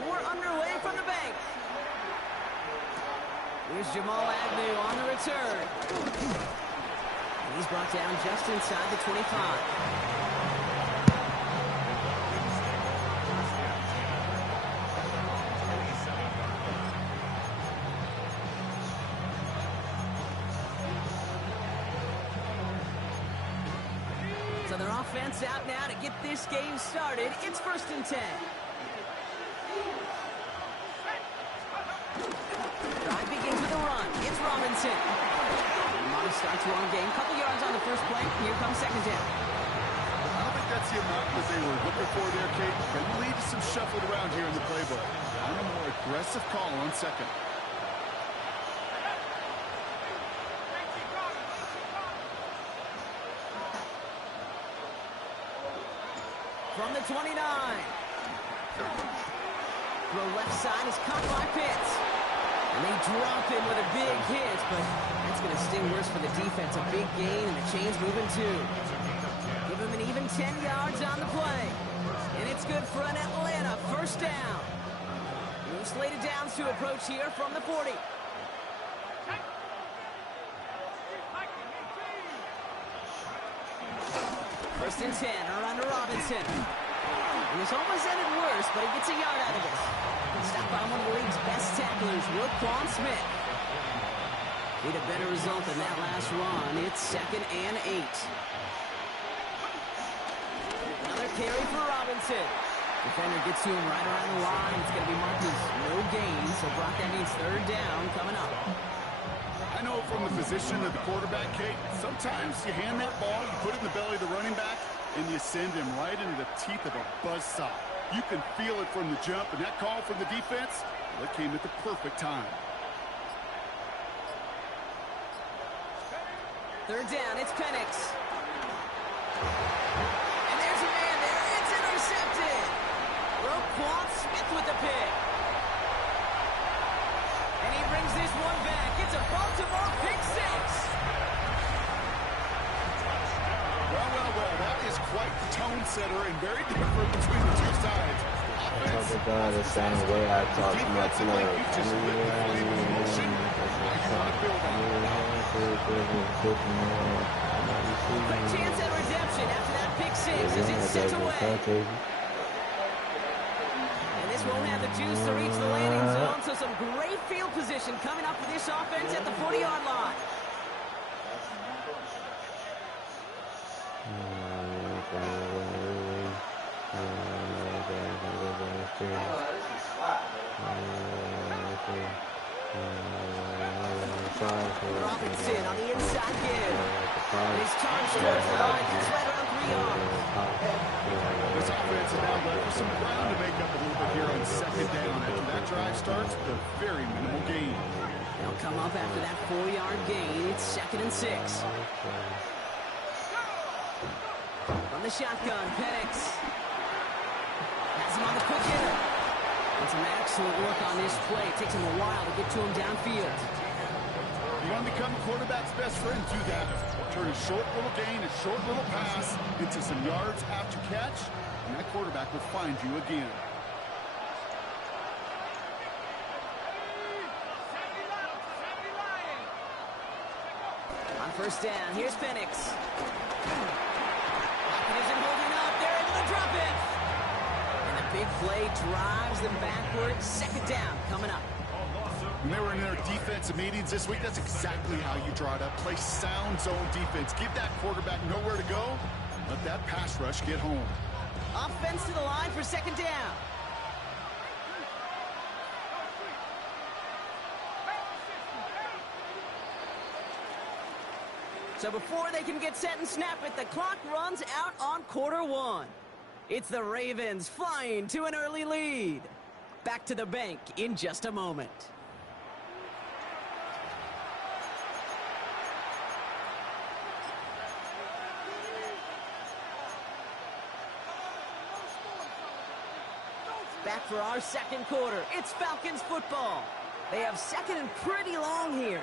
And we're underway from the bank. Here's Jamal Agnew on the return. And he's brought down just inside the 25. So their offense out now to get this game started. It's 1st and 10. Drive begins with a run. It's Robinson. Modest start to our game. Couple yards on the first play. Here comes 2nd down. I don't think that's the amount that they were looking for there, Kate. Can lead to some shuffled around here in the playbook. On a more aggressive call on 2nd. From the 29. Throw left side is caught by Pitts. And they drop him with a big hit, but that's going to sting worse for the defense. A big gain, and the chain's moving too. Give him an even 10 yards on the play. And it's good for an Atlanta 1st down. New slated downs to approach here from the 40. First and 10, around to Robinson. It was almost ended worse, but he gets a yard out of it. Stopped by one of the league's best tacklers, Roquan Smith. Need a better result than that last run. It's 2nd and 8. Another carry for Robinson. Defender gets to him right around the line. It's going to be marked as no gain, so Brock, that means 3rd down coming up. I know from the position of the quarterback, Kate, sometimes you hand that ball, you put it in the belly of the running back, and you send him right into the teeth of a buzzsaw. You can feel it from the jump, and that call from the defense, that came at the perfect time. 3rd down, it's Penix. And there's a man there. It's intercepted. Roquan Smith with the pick. And he brings this one back. It's a Baltimore pick 6. Well, that is quite the tone setter and very different between the two sides. Offense, God, the same way I talk to my defensively, you just lit the flame of emotion. Now you want to build on it. Quick chance at redemption after that pick 6 as it's sent away. And this won't have the juice to reach the landing zone, so some great field position coming up for this offense at the 40-yard line. Robinson on the inside give. His charge towards the line, just right around 3 yards. This offense is now left with some ground to make up a little bit here on 2nd down. After that drive starts with a very minimal gain. They'll come up after that 4-yard gain. It's 2nd and 6. From the shotgun, Penix. Has him on the quick hitter. And some excellent work on this play. It takes him a while to get to him downfield. You want to become the quarterback's best friend, do that. Turn a short little gain, a short little pass into some yards after catch, and that quarterback will find you again. On 1st down, here's Penix. Isn't holding up. They're able to drop it. And the big play drives them backwards. 2nd down coming up. When they were in their defensive meetings this week, that's exactly how you draw it up. Play sound zone defense. Give that quarterback nowhere to go. Let that pass rush get home. Offense to the line for 2nd down. So before they can get set and snap it, the clock runs out on Q1. It's the Ravens flying to an early lead. Back to the bank in just a moment. Back for our 2nd quarter. It's Falcons football. They have 2nd and pretty long here.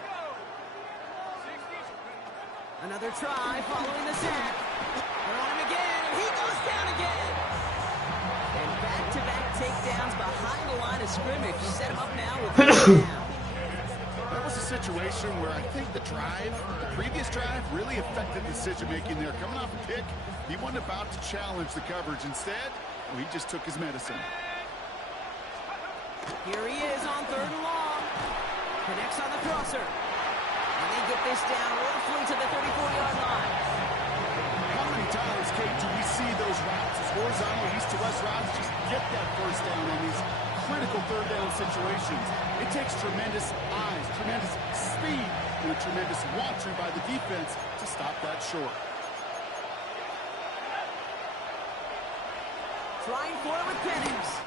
Another try following the sack. They're on him again, and he goes down again. And back-to-back takedowns behind the line of scrimmage. Set him up now with third down. That was a situation where I think the previous drive, really affected decision-making there. Coming off a pick, he wasn't about to challenge the coverage. Instead, he just took his medicine. Here he is on third and long. Connects on the crosser. And they get this down roughly to the 34-yard line. How many times, Kate, do we see those routes, those horizontal east-to-west routes, just get that first down on these critical third down situations? It takes tremendous eyes, tremendous speed, and a tremendous watching by the defense to stop that short. Trying for it with Penix.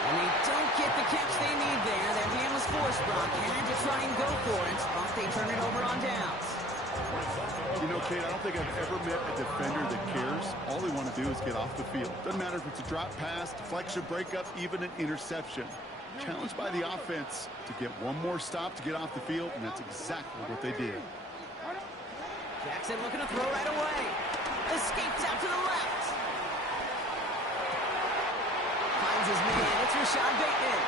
And they don't get the catch they need there. Their hand was forced, Brock. Had to try and go for it. Off they turn it over on downs. You know, Kate, I don't think I've ever met a defender that cares. All they want to do is get off the field. Doesn't matter if it's a drop pass, deflection, breakup, even an interception. Challenged by the offense to get one more stop to get off the field, and that's exactly what they did. Jackson looking to throw right away. Escapes out to the left. Finds his man. It's Rashad Bateman.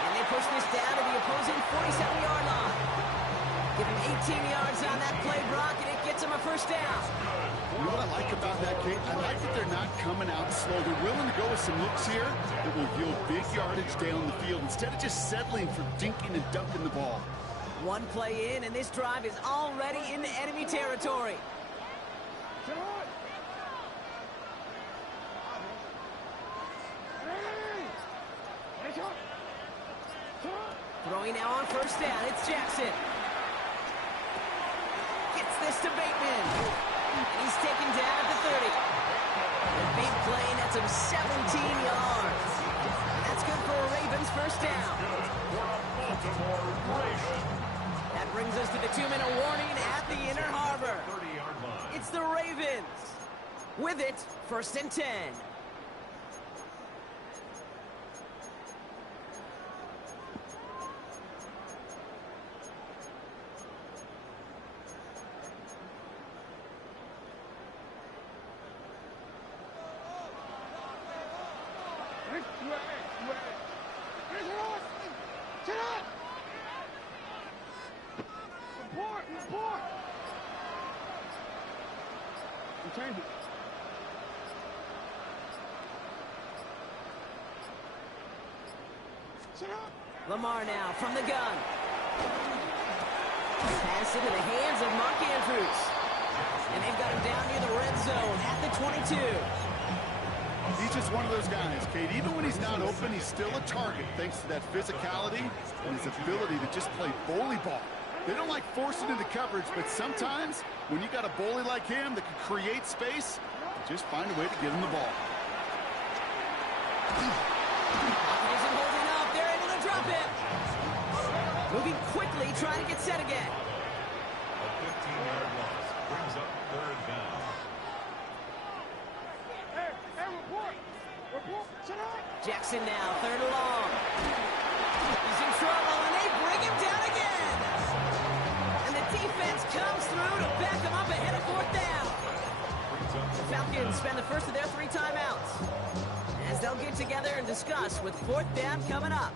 And they push this down to the opposing 47-yard line. Give him 18 yards on that play, Brock, and it gets him a first down. You know what I like about that, Kate? I like that they're not coming out slow. They're willing to go with some looks here that will yield big yardage down the field instead of just settling for dinking and dunking the ball. One play in, and this drive is already into enemy territory. Throwing now on first down, it's Jackson. Gets this to Bateman. And he's taken down at the 30. A big play, and that's him 17 yards. And that's good for a Ravens first down. That brings us to the 2-minute warning at the Inner Harbor. It's the Ravens. With it, first and 10. Lamar now from the gun. Pass into the hands of Mark Andrews. And they've got him down near the red zone at the 22. He's just one of those guys, Kate. Even when he's not open, he's still a target thanks to that physicality and his ability to just play bully ball. They don't like forcing into coverage, but sometimes when you got a bully like him that can create space, you just find a way to get him the ball. Isn't holding up. They're able to drop it. Moving quickly, trying to get set again. A 15-yard loss brings up third down. Jackson now, third and long. He's in trouble, and they bring him down again. And the defense comes through to back him up ahead of fourth down. The Falcons spend the first of their 3 timeouts as they'll get together and discuss with fourth down coming up.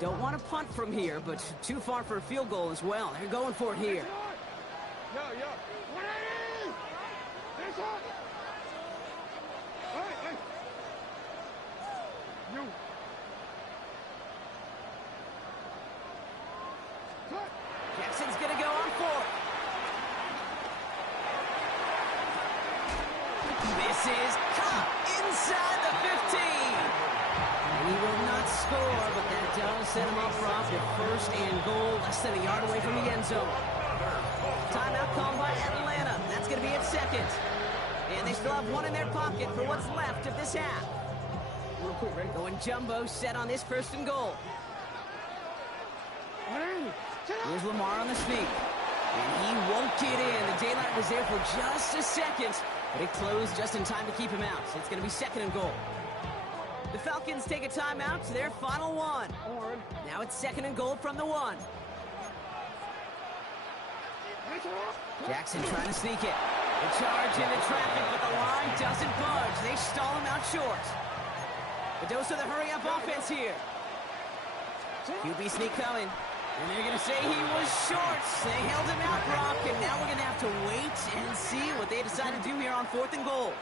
Don't want to punt from here, but too far for a field goal as well. They're going for it here. Jackson's going to go on fourth. This is caught inside the 15. And he will not score, but that does set him up for first and goal, less than a yard away from the end zone. Timeout called by Atlanta. That's going to be its second. And they still have one in their pocket for what's left of this half. Going jumbo set on this first and goal. Here's Lamar on the sneak. And he won't get in. The daylight was there for just a second, but it closed just in time to keep him out. So it's going to be second and goal. The Falcons take a timeout to their final one. Now it's 2nd and goal from the 1. Jackson trying to sneak it. The charge into traffic, but the line doesn't budge. They stall him out short. The dose of the hurry-up offense here. QB sneak coming. And they're going to say he was short. They held him out, Brock, and now we're going to have to wait and see what they decide to do here on 4th and goal.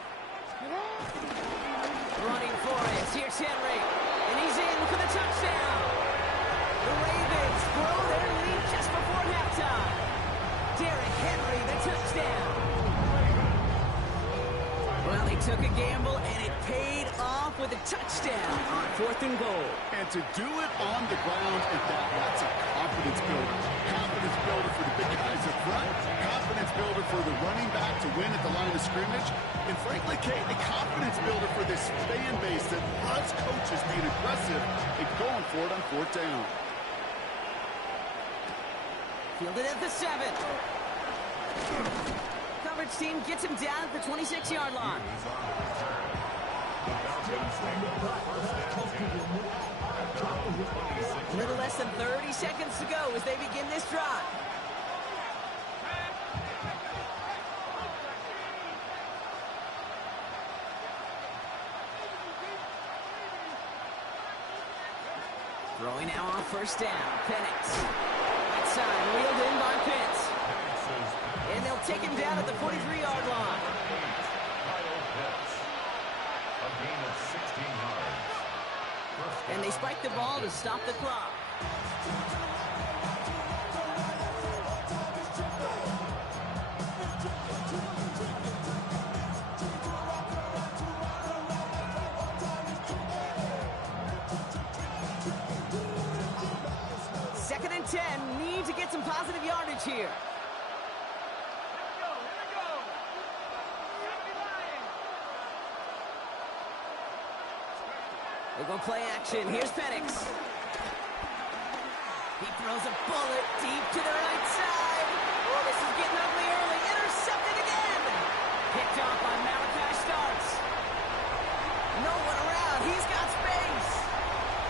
Running for it. Here's Henry. And he's in for the touchdown. The Ravens grow their lead just before halftime. Derrick Henry, the touchdown. Well, they took a gamble, and it paid off with a touchdown on 4th and goal. And to do it on the ground at that's a confidence builder. Confidence builder for the big guys up front. Confidence builder for the running back to win at the line of scrimmage. And frankly, Kate, a confidence builder for this fan base that loves coaches being aggressive and going for it on 4th down. Fielded at the 7. Coverage team gets him down at the 26-yard line. A little less than 30 seconds to go as they begin this drive. Throwing now on 1st down. Penix. Right side, wheeled in by Pitts. And they'll take him down at the 43-yard line. And they spike the ball to stop the clock. Second and 10, need to get some positive yardage here. They go play action. Here's Penix. He throws a bullet deep to the right side. Oh, this is getting ugly early. Intercepted again. Picked off by Malachi Starks. No one around. He's got space.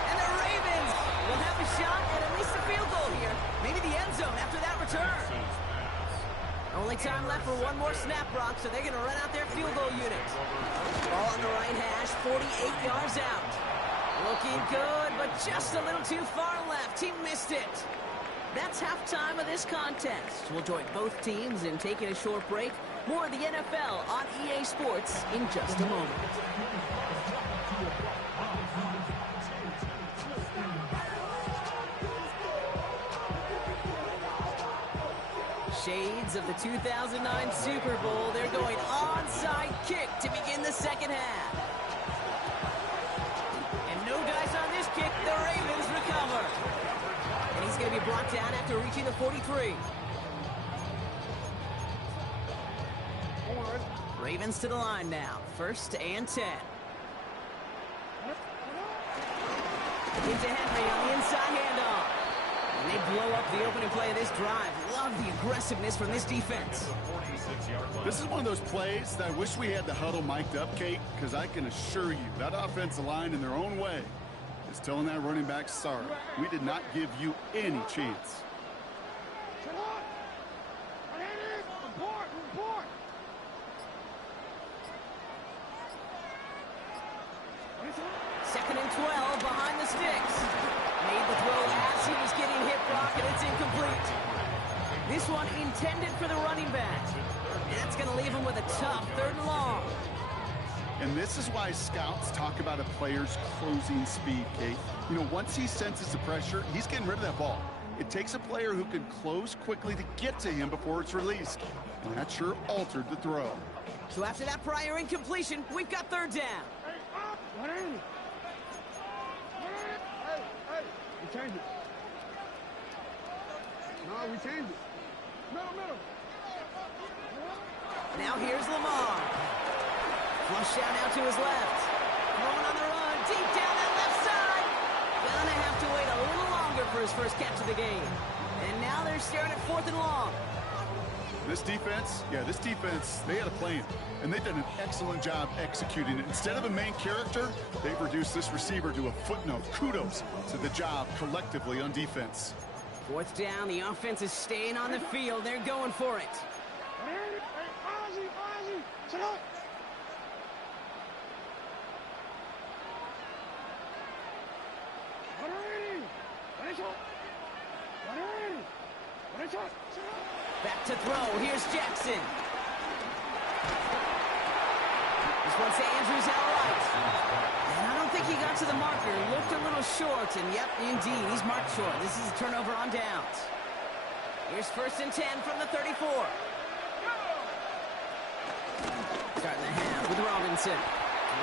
And the Ravens will have a shot at least a field goal here. Maybe the end zone after that return. Only time left for one more snap, Brock, so they're going to run out their field goal unit. Ball on the right hash, 48 yards out. Looking good, but just a little too far left. He missed it. That's halftime of this contest. We'll join both teams in taking a short break. More of the NFL on EA Sports in just a moment. Shades of the 2009 Super Bowl. They're going onside kick to begin the second half. No dice on this kick. The Ravens recover. And he's going to be brought down after reaching the 43. Ravens to the line now. 1st and 10. Into Henry on the inside handoff. And they blow up the opening play of this drive. Love the aggressiveness from this defense. This is one of those plays that I wish we had the huddle mic'd up, Kate, because I can assure you that offensive line in their own way is telling that running back, sorry, we did not give you any chance. Second and 12 behind the sticks. Made the throw as he was getting hit, Brock, and it's incomplete. This one intended for the running back. And that's going to leave him with a tough 3rd and long. And this is why scouts talk about a player's closing speed, Kate. You know, once he senses the pressure, he's getting rid of that ball. It takes a player who can close quickly to get to him before it's released. And that sure altered the throw. So after that prior incompletion, we've got 3rd down. We change it. No, we change it. Middle. Now here's Lamar. Flush out now to his left. Throwing on the run, deep down that left side. Gonna have to wait a little longer for his first catch of the game. And now they're staring at 4th and long. This defense, they had a plan, and they've done an excellent job executing it. Instead of a main character, they've reduced this receiver to a footnote. Kudos to the job collectively on defense. Fourth down, the offense is staying on the field. They're going for it. Back to throw. Here's Jackson. This one's to Andrews out right. And I don't think he got to the marker. Looked a little short, and yep, indeed, he's marked short. This is a turnover on downs. Here's 1st and 10 from the 34. Starting the half with Robinson.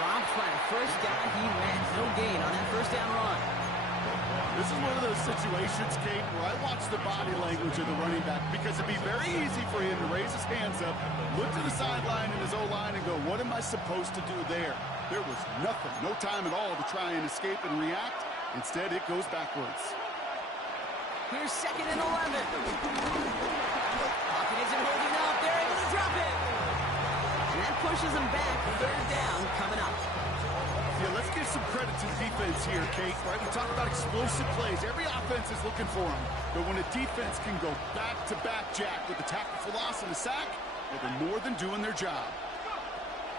Robbed by the first guy he met. No gain on that first down run. This is one of those situations, Kate, where I watch the body language of the running back because it'd be very easy for him to raise his hands up, look to the sideline in his O-line and go, what am I supposed to do there? There was nothing, no time at all to try and escape and react. Instead, it goes backwards. Here's 2nd and 11. Pocket isn't holding up. They're able to drop it. And that pushes them back. 3rd down coming up. Yeah, let's give some credit to the defense here, Kate. Right? We talk about explosive plays. Every offense is looking for them. But when a defense can go back-to-back, Jack, with a tackle for loss and a sack, well, they're more than doing their job.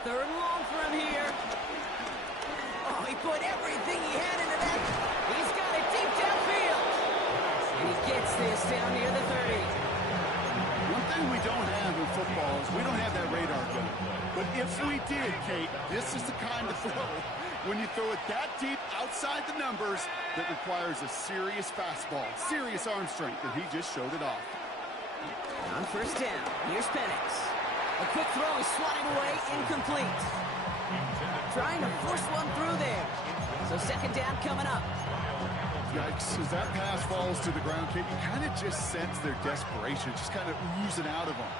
3rd and long for him here. Oh, he put everything he had into that. He's got it deep downfield. And he gets this down near the 30. One thing we don't have in football is we don't have that radar gun. But if we did, Kate, this is the kind of throw, when you throw it that deep outside the numbers, that requires a serious fastball, serious arm strength, and he just showed it off. On 1st down, here's Penix. A quick throw is swatted away, incomplete. Trying to force one through there. So 2nd down coming up. Yikes, as that pass falls to the ground, Kate, you kind of just sense their desperation, just kind of oozing out of them.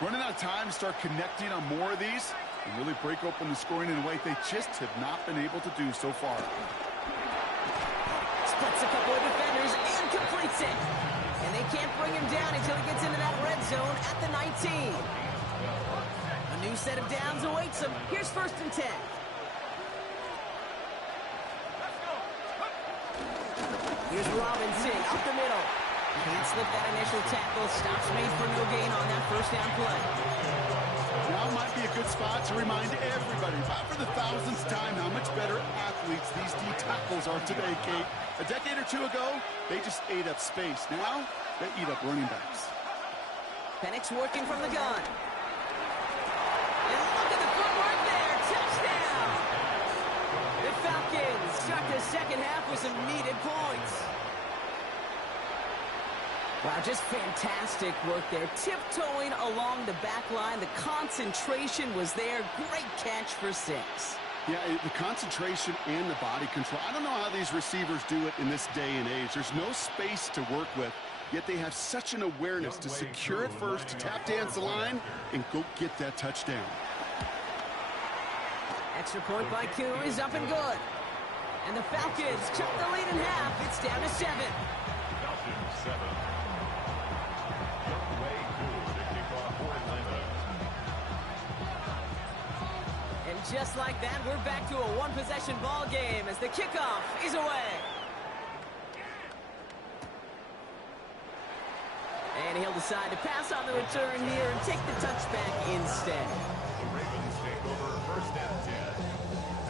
Running out of time to start connecting on more of these and really break open the scoring in a way they just have not been able to do so far. Splits a couple of defenders and completes it. And they can't bring him down until he gets into that red zone at the 19. A new set of downs awaits him. Here's 1st and 10. Here's Robinson up the middle. Can't slip that initial tackle. Stops made for no gain on that 1st down play. Now might be a good spot to remind everybody, about for the 1000th time, how much better athletes these D tackles are today, Kate. A decade or two ago, they just ate up space. Now, they eat up running backs. Penix working from the gun. And look at the footwork there. Touchdown! The Falcons start the 2nd half with some needed points. Wow, just fantastic work there. Tiptoeing along the back line. The concentration was there. Great catch for 6. Yeah, the concentration and the body control. I don't know how these receivers do it in this day and age. There's no space to work with, yet they have such an awareness to secure it first, to tap dance the line, and go get that touchdown. Extra point by Koo is up and good. And the Falcons cut the lead in half. It's down to 7. Falcons 7. Just like that, we're back to a one-possession ball game as the kickoff is away. And he'll decide to pass on the return here and take the touchback instead. The Ravens take over 1st and 10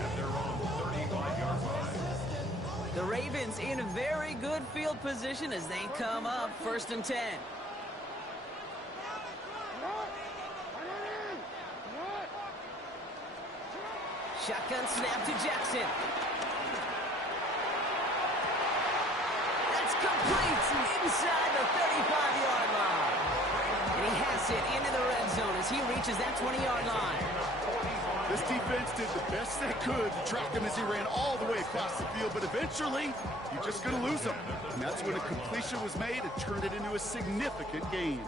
at their own 35-yard line. The Ravens in very good field position as they come up 1st and 10. Shotgun snap to Jackson. That's complete inside the 35-yard line. And he has it into the red zone as he reaches that 20-yard line. This defense did the best they could to track him as he ran all the way across the field, but eventually, you're just going to lose him. And that's when a completion was made and turned it into a significant gain.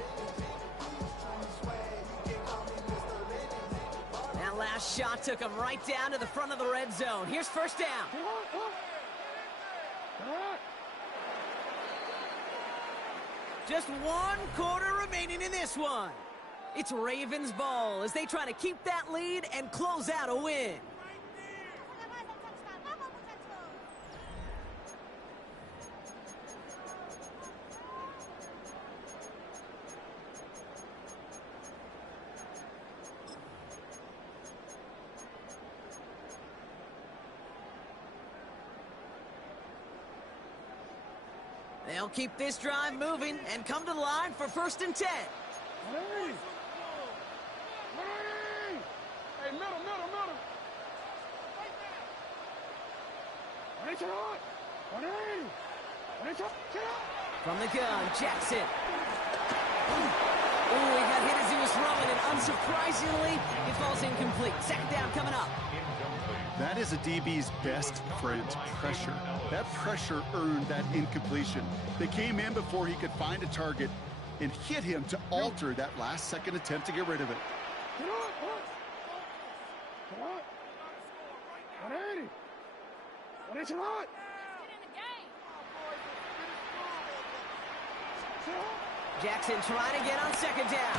Last shot took him right down to the front of the red zone. Here's 1st down. Just 1 quarter remaining in this one. It's Ravens ball as they try to keep that lead and close out a win. They'll keep this drive moving and come to the line for 1st and 10. Hey, middle. From the gun, Jackson. Ooh, he got hit as he was throwing, and unsurprisingly, he falls incomplete. 2nd down coming up. That is a DB's best friend, pressure. That pressure earned that incompletion. They came in before he could find a target and hit him to alter that last-second attempt to get rid of it. Jackson trying to get on 2nd down.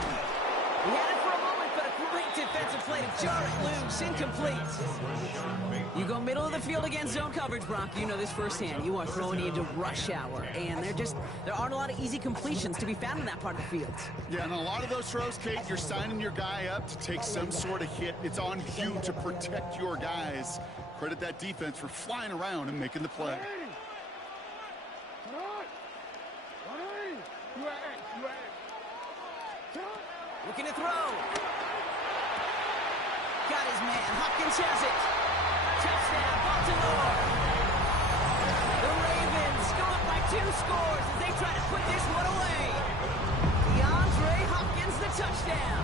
He had it for a moment, but a great defensive play to jar it loose, incomplete. You go middle of the field against zone coverage, Brock. You know this firsthand. You are throwing into rush hour, and there aren't a lot of easy completions to be found in that part of the field. Yeah, and a lot of those throws, Kate, you're signing your guy up to take some sort of hit. It's on you to protect your guys. Credit that defense for flying around and making the play. Looking to throw. Got his man. Hopkins has it. Touchdown, Baltimore. The Ravens go up by 2 scores as they try to put this one away. DeAndre Hopkins, the touchdown.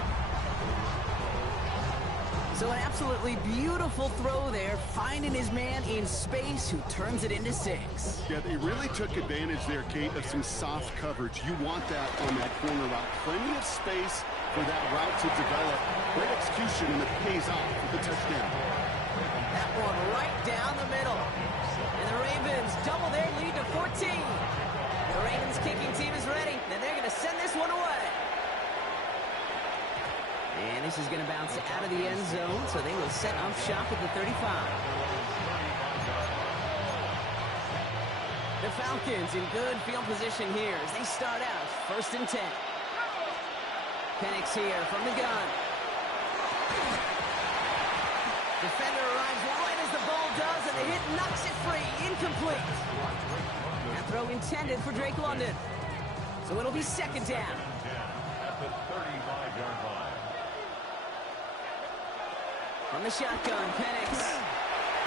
So an absolutely beautiful throw there, finding his man in space who turns it into 6. Yeah, they really took advantage there, Kate, of some soft coverage. You want that on that corner route. Plenty of space for that route to develop. Great execution, and it pays off with the touchdown. That one right down the middle. And the Ravens double their lead to 14. The Ravens kicking team is ready, and they're going to send this one away. And this is going to bounce out of the end zone, so they will set up shop at the 35. The Falcons in good field position here as they start out 1st and 10. Penix here from the gun. Defender arrives right as the ball does, and the hit knocks it free. Incomplete. That throw intended for Drake London. So it'll be 2nd down. At the 35-yard line. From the shotgun, Penix.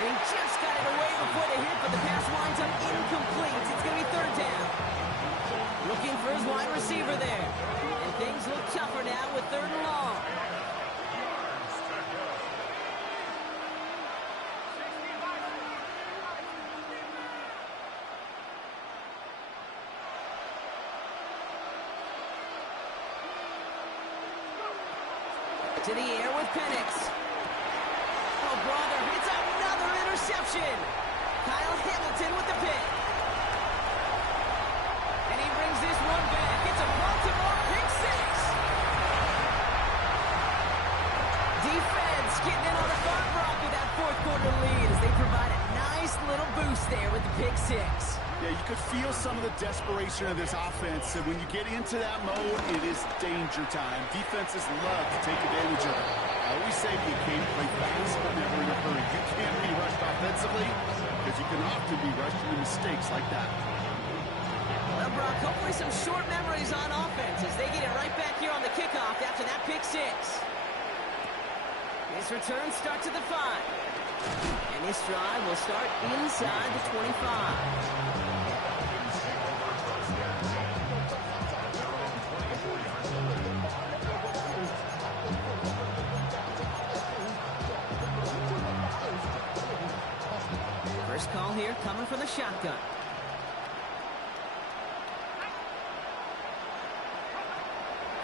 And he just got it away before the hit, but the pass winds up incomplete. It's going to be 3rd down. Looking for his wide receiver there. And things look tougher now with 3rd and long. To the air with Penix. Oh, brother, it's another interception. Kyle Hamilton with the pick. And he brings this one back. It's a Baltimore pick 6. Defense getting in on the farm block with that 4th quarter lead as they provide a nice little boost there with the pick 6. Yeah, you could feel some of the desperation of this offense. And when you get into that mode, it is danger time. Defenses love to take advantage of it. I always say you can't play fast, but never in a hurry. You can't be rushed offensively because you can often be rushed into mistakes like that. Well, Brock, hopefully some short memories on offense as they get it right back here on the kickoff after that pick 6. This return starts at the 5. And this drive will start inside the 25. First call here coming from the shotgun.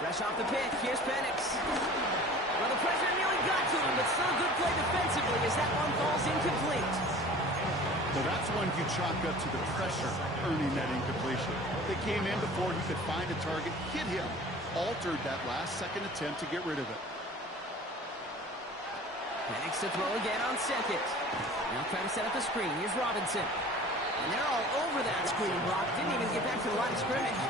Fresh off the pick, here's Penix. Well, the pressure nearly got to him, but still good play defensively as that one falls incomplete. Well, that's one you chalk up to the pressure earning that incompletion. They came in before he could find a target, hit him altered that last-second attempt to get rid of it. Penix to throw again on second. Now trying to set up the screen. Here's Robinson. And they're all over that screen, Brock. Didn't even get back to the line of scrimmage.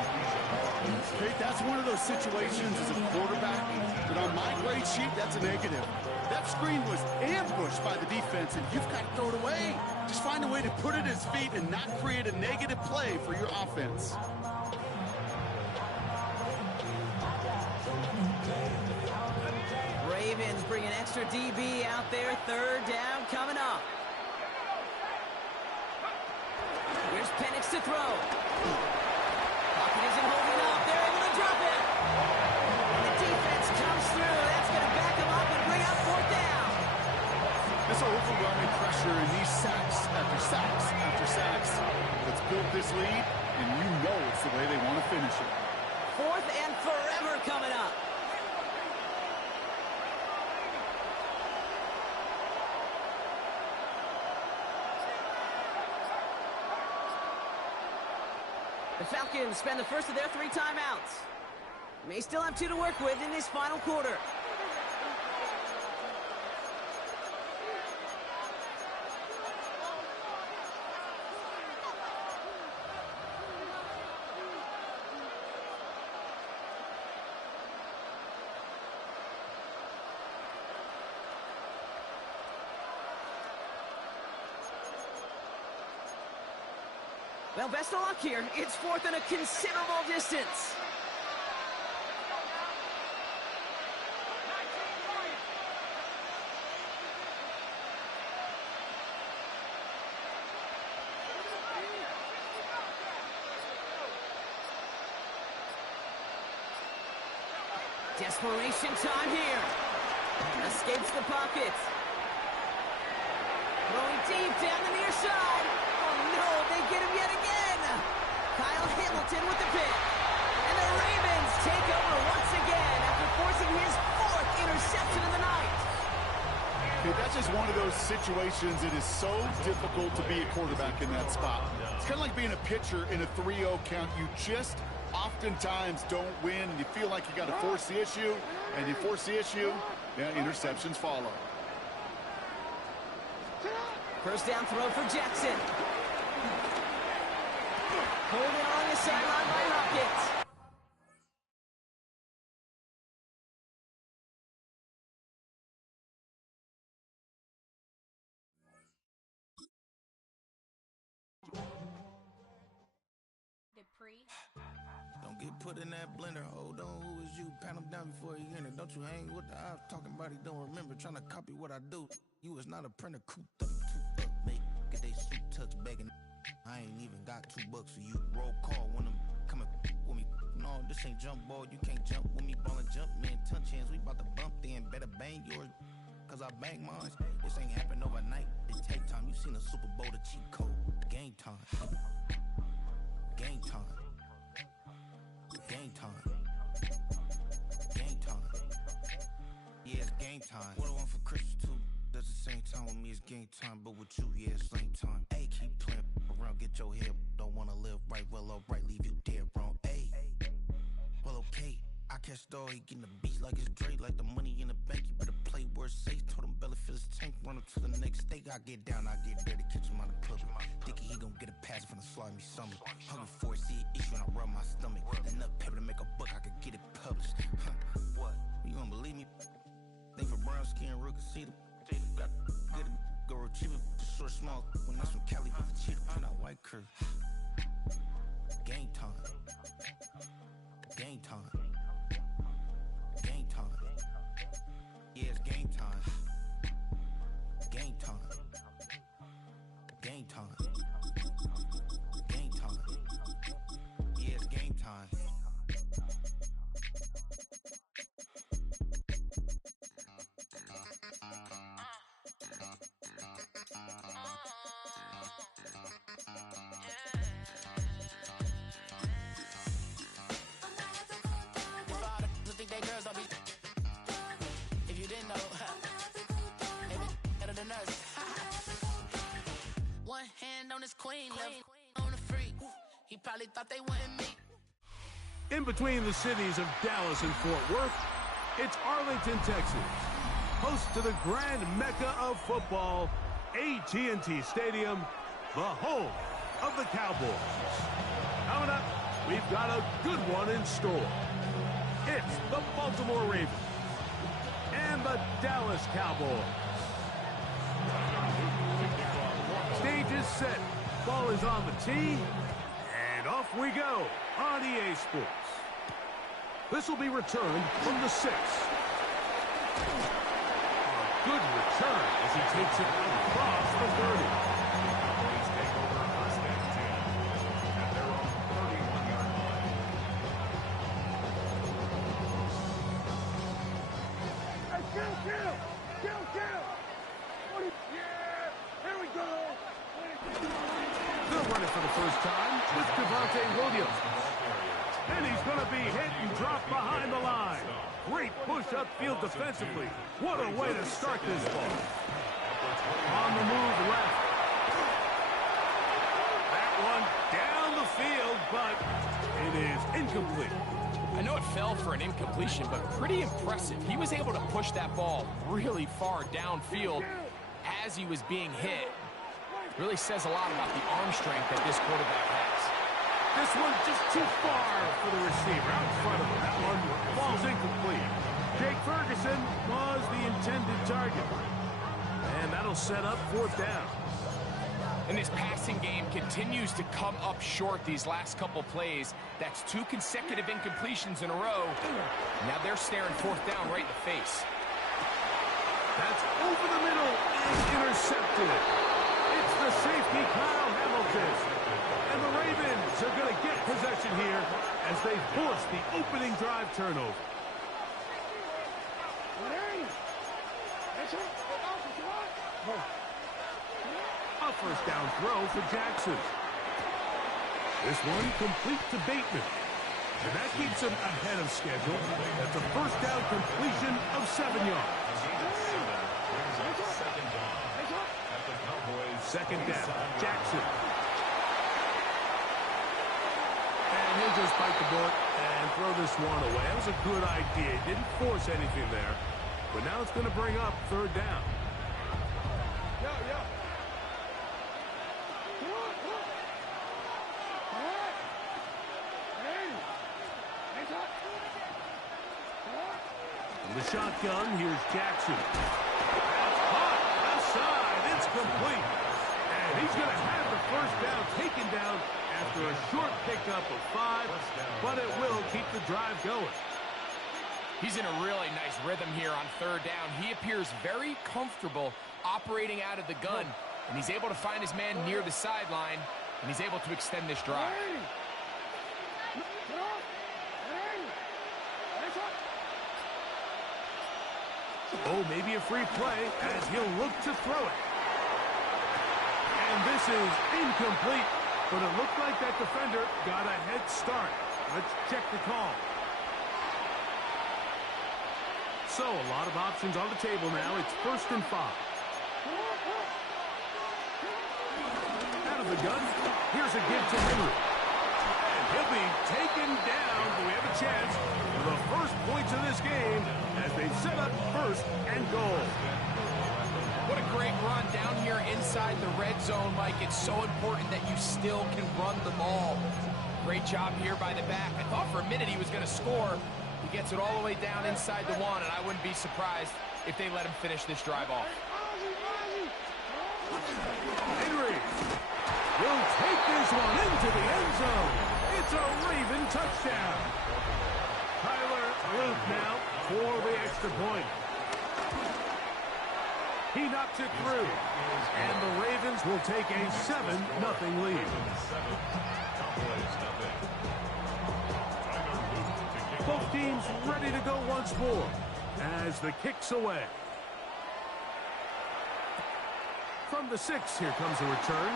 Okay, that's one of those situations as a quarterback that on my grade sheet, that's a negative. That screen was ambushed by the defense, and you've got to throw it away. Just find a way to put it at his feet and not create a negative play for your offense. Ravens bring an extra DB out there. Third down coming up. Here's Penix to throw. Pocket isn't holding up. They're able to drop it. And the defense comes through. That's going to back them up and bring up fourth down. This overwhelming pressure and these sacks after sacks after sacks that's built this lead, and you know it's the way they want to finish it. Fourth and forever coming up. The Falcons spend the first of their 3 timeouts. May still have 2 to work with in this final quarter. Well, best of luck here. It's fourth and a considerable distance. Desperation time here. Escapes the pocket. Throwing deep down the near side. Oh no, they get him yet again. Kyle Hamilton with the pick. And the Ravens take over once again after forcing his 4th interception of the night. Okay, that's just one of those situations. It is so difficult to be a quarterback in that spot. It's kind of like being a pitcher in a 3-0 count. You just oftentimes don't win. You feel like you got to force the issue, and you force the issue, then interceptions follow. First down throw for Jackson. Holding along the sideline by Hopkins. Don't get put in that blender. Hold on, who is you? Pat him down before you enter. Don't you hang with the ops talking about he don't remember. Trying to copy what I do. You is not a printer. Cooped up, make get they suit touch begging. I ain't even got $2 for you. Roll call when I'm coming with me. No, this ain't jump ball. You can't jump with me. Ballin' jump, man. Touch hands. We bout to bump then. Better bang yours. Cause I bang mine. This ain't happen overnight. It take time. You seen a Super Bowl, the cheat code. Game time. Game time. Game time. Game time. Yeah, it's game time. What I want for Christmas too. At the same time with me, it's game time. But with you, yeah, it's lame time. Hey, keep playing around, get your head. Don't wanna live right, well, alright, leave you dead wrong. Hey, well, okay. I catch the dog, he getting the beat like it's Dre, like the money in the bank. You better play where it's safe. Told him belly fill his tank, run him to the next state. I get down, I get dirty, catch him on the club. Thinking he gon' get a pass from the slimy summer. Hungry for it, see it issue when I rub my stomach. The nut paper to make a book, I could get it published. What? You don't believe me? Think for brown skin, real can see them. Got good go retrieve it, short small. When that's from Cali with the cheetah, print out white curve. Game time. Game time. Game time. Yeah, it's game time. Game time. Game time. Game time. Yeah, it's game time. One hand on his queen, left on the freak. He probably thought they wanted me. In between the cities of Dallas and Fort Worth, it's Arlington, Texas, host to the grand mecca of football, AT&T Stadium, the home of the Cowboys. Coming up, we've got a good one in store. It's the Baltimore Ravens and the Dallas Cowboys. Stage is set, ball is on the tee, and off we go on EA Sports. This will be returned from the 6. A good return as he takes it across the 30. Cowboys take over first and 10 at their own 31-yard line. Hey, kill! Yeah, here we go. They'll run it for the first time with Devontae Williams. And he's going to be hit and dropped behind the line. Great push upfield defensively. What a way to start this ball. On the move left. That one down the field, but it is incomplete. I know it fell for an incompletion, but pretty impressive. He was able to push that ball really far downfield as he was being hit. Really says a lot about the arm strength that this quarterback has. This one just too far for the receiver out in front of him. That one falls incomplete. Jake Ferguson was the intended target. And that'll set up 4th down. And this passing game continues to come up short these last couple plays. That's 2 consecutive incompletions in a row. Now they're staring 4th down right in the face. That's over the middle and intercepted. It's the safety, Kyle Hamilton. And the Ravens are going to get possession here as they force the opening drive turnover. A first down throw for Jackson. This one complete to Bateman. And that keeps him ahead of schedule. That's a first down completion of 7 yards. Second down, Jackson. And he'll just bite the bullet and throw this one away. That was a good idea. He didn't force anything there. But now it's going to bring up 3rd down. From the shotgun, here's Jackson. That's caught. Outside. It's complete. And he's going to have the first down taken down after a short pickup of 5, but it will keep the drive going. He's in a really nice rhythm here on 3rd down. He appears very comfortable operating out of the gun, and he's able to find his man near the sideline, and he's able to extend this drive. Oh, maybe a free play as he'll look to throw it. And this is incomplete, but it looked like that defender got a head start. Let's check the call. So, a lot of options on the table now. It's 1st and 5. Out of the gun, here's a give to Henry. And he'll be taken down, but we have a chance for the first points of this game as they set up 1st and goal. What a great run down here inside the red zone, Mike. It's so important that you still can run the ball. Great job here by the back. I thought for a minute he was going to score. He gets it all the way down inside the 1, and I wouldn't be surprised if they let him finish this drive off. Henry will take this one into the end zone. It's a Raven touchdown. Tyler Luke now for the extra point. He knocks it through, and the Ravens will take a 7-0 lead. Both teams ready to go once more as the kick's away. From the 6, here comes the return.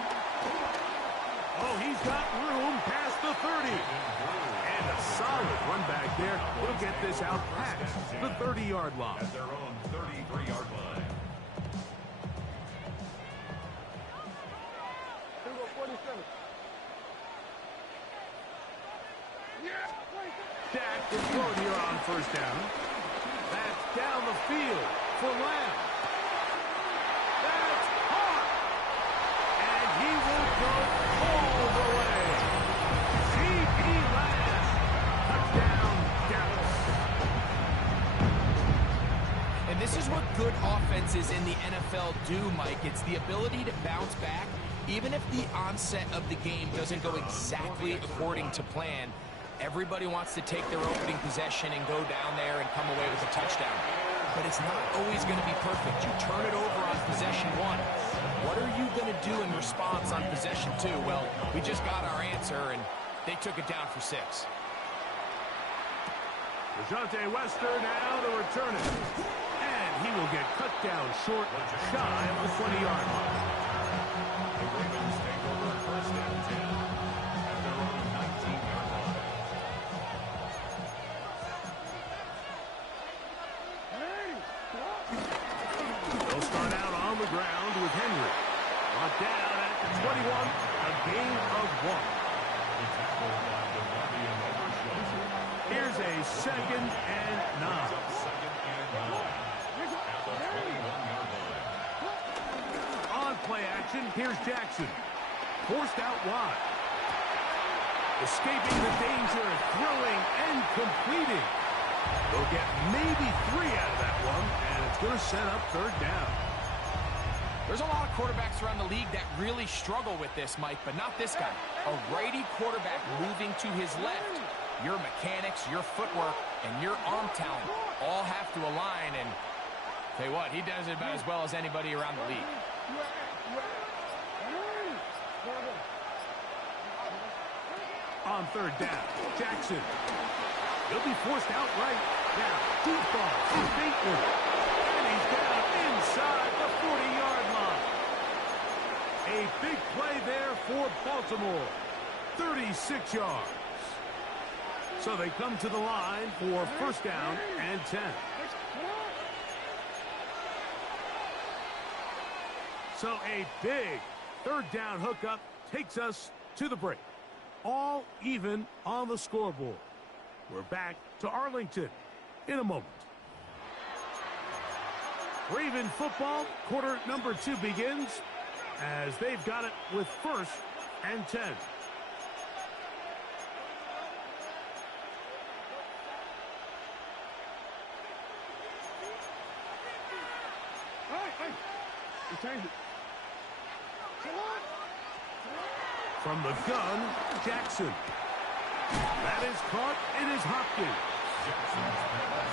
Oh, he's got room past the 30. And a solid run back there. We'll get this out past the 30-yard line. At their own 33-yard line. Here we go, 47. Yeah, wait. Dak will throw it here on first down. That's down the field for Lamb. That's caught. And he will go all the way. C.P. Lamb. Touchdown, Dallas. And this is what good offenses in the NFL do, Mike. It's the ability to bounce back, even if the onset of the game doesn't go exactly according to plan. Everybody wants to take their opening possession and go down there and come away with a touchdown. But it's not always going to be perfect. You turn it over on possession 1. What are you going to do in response on possession 2? Well, we just got our answer, and they took it down for 6. DeJounte Wester now to return it. And he will get cut down short, shy of the 20-yard line. The Ravens take over first and 10 at their own 19-yard line. They'll start out on the ground with Henry. Brought down at the 21, a gain of 1. Here's a 2nd and 9. On play action, here's Jackson. Forced out wide. Escaping the danger, throwing and completing. They'll get maybe 3 out of that one, and it's going to set up 3rd down. There's a lot of quarterbacks around the league that really struggle with this, Mike, but not this guy. A righty quarterback moving to his left. Your mechanics, your footwork, and your arm talent all have to align, and tell you what, he does it about as well as anybody around the league. On 3rd down, Jackson. He'll be forced out right. Now, deep ball to Bateman. And he's down inside the 40-yard line. A big play there for Baltimore. 36 yards. So they come to the line for first down and 10. So a big 3rd down hookup takes us to the break. All even on the scoreboard. We're back to Arlington in a moment. Raven football, quarter number 2 begins as they've got it with first and 10. From the gun, Jackson. That is caught. It is Hopkins.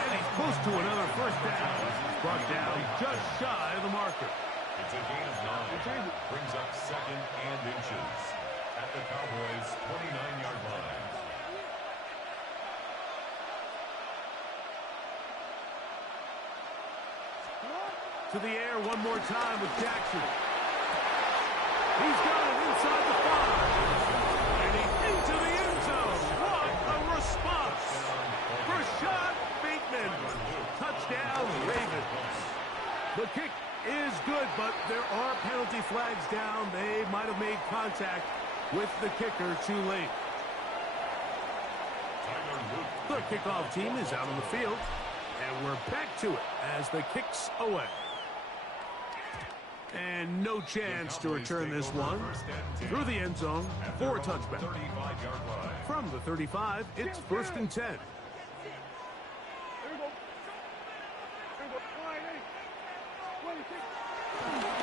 And he's close to another first down. Brought down just shy of the marker. It's a gain of 9. Brings up 2nd and inches at the Cowboys' 29-yard line. To the air one more time with Jackson. He's got it inside the 5. And he's into the end zone. What a response. Rashad Bateman. Touchdown, Ravens. The kick is good, but there are penalty flags down. They might have made contact with the kicker too late. The kickoff team is out on the field. And we're back to it as the kick's away. And no chance to return this one through the end zone for a touchback. From the 35, it's first and 10.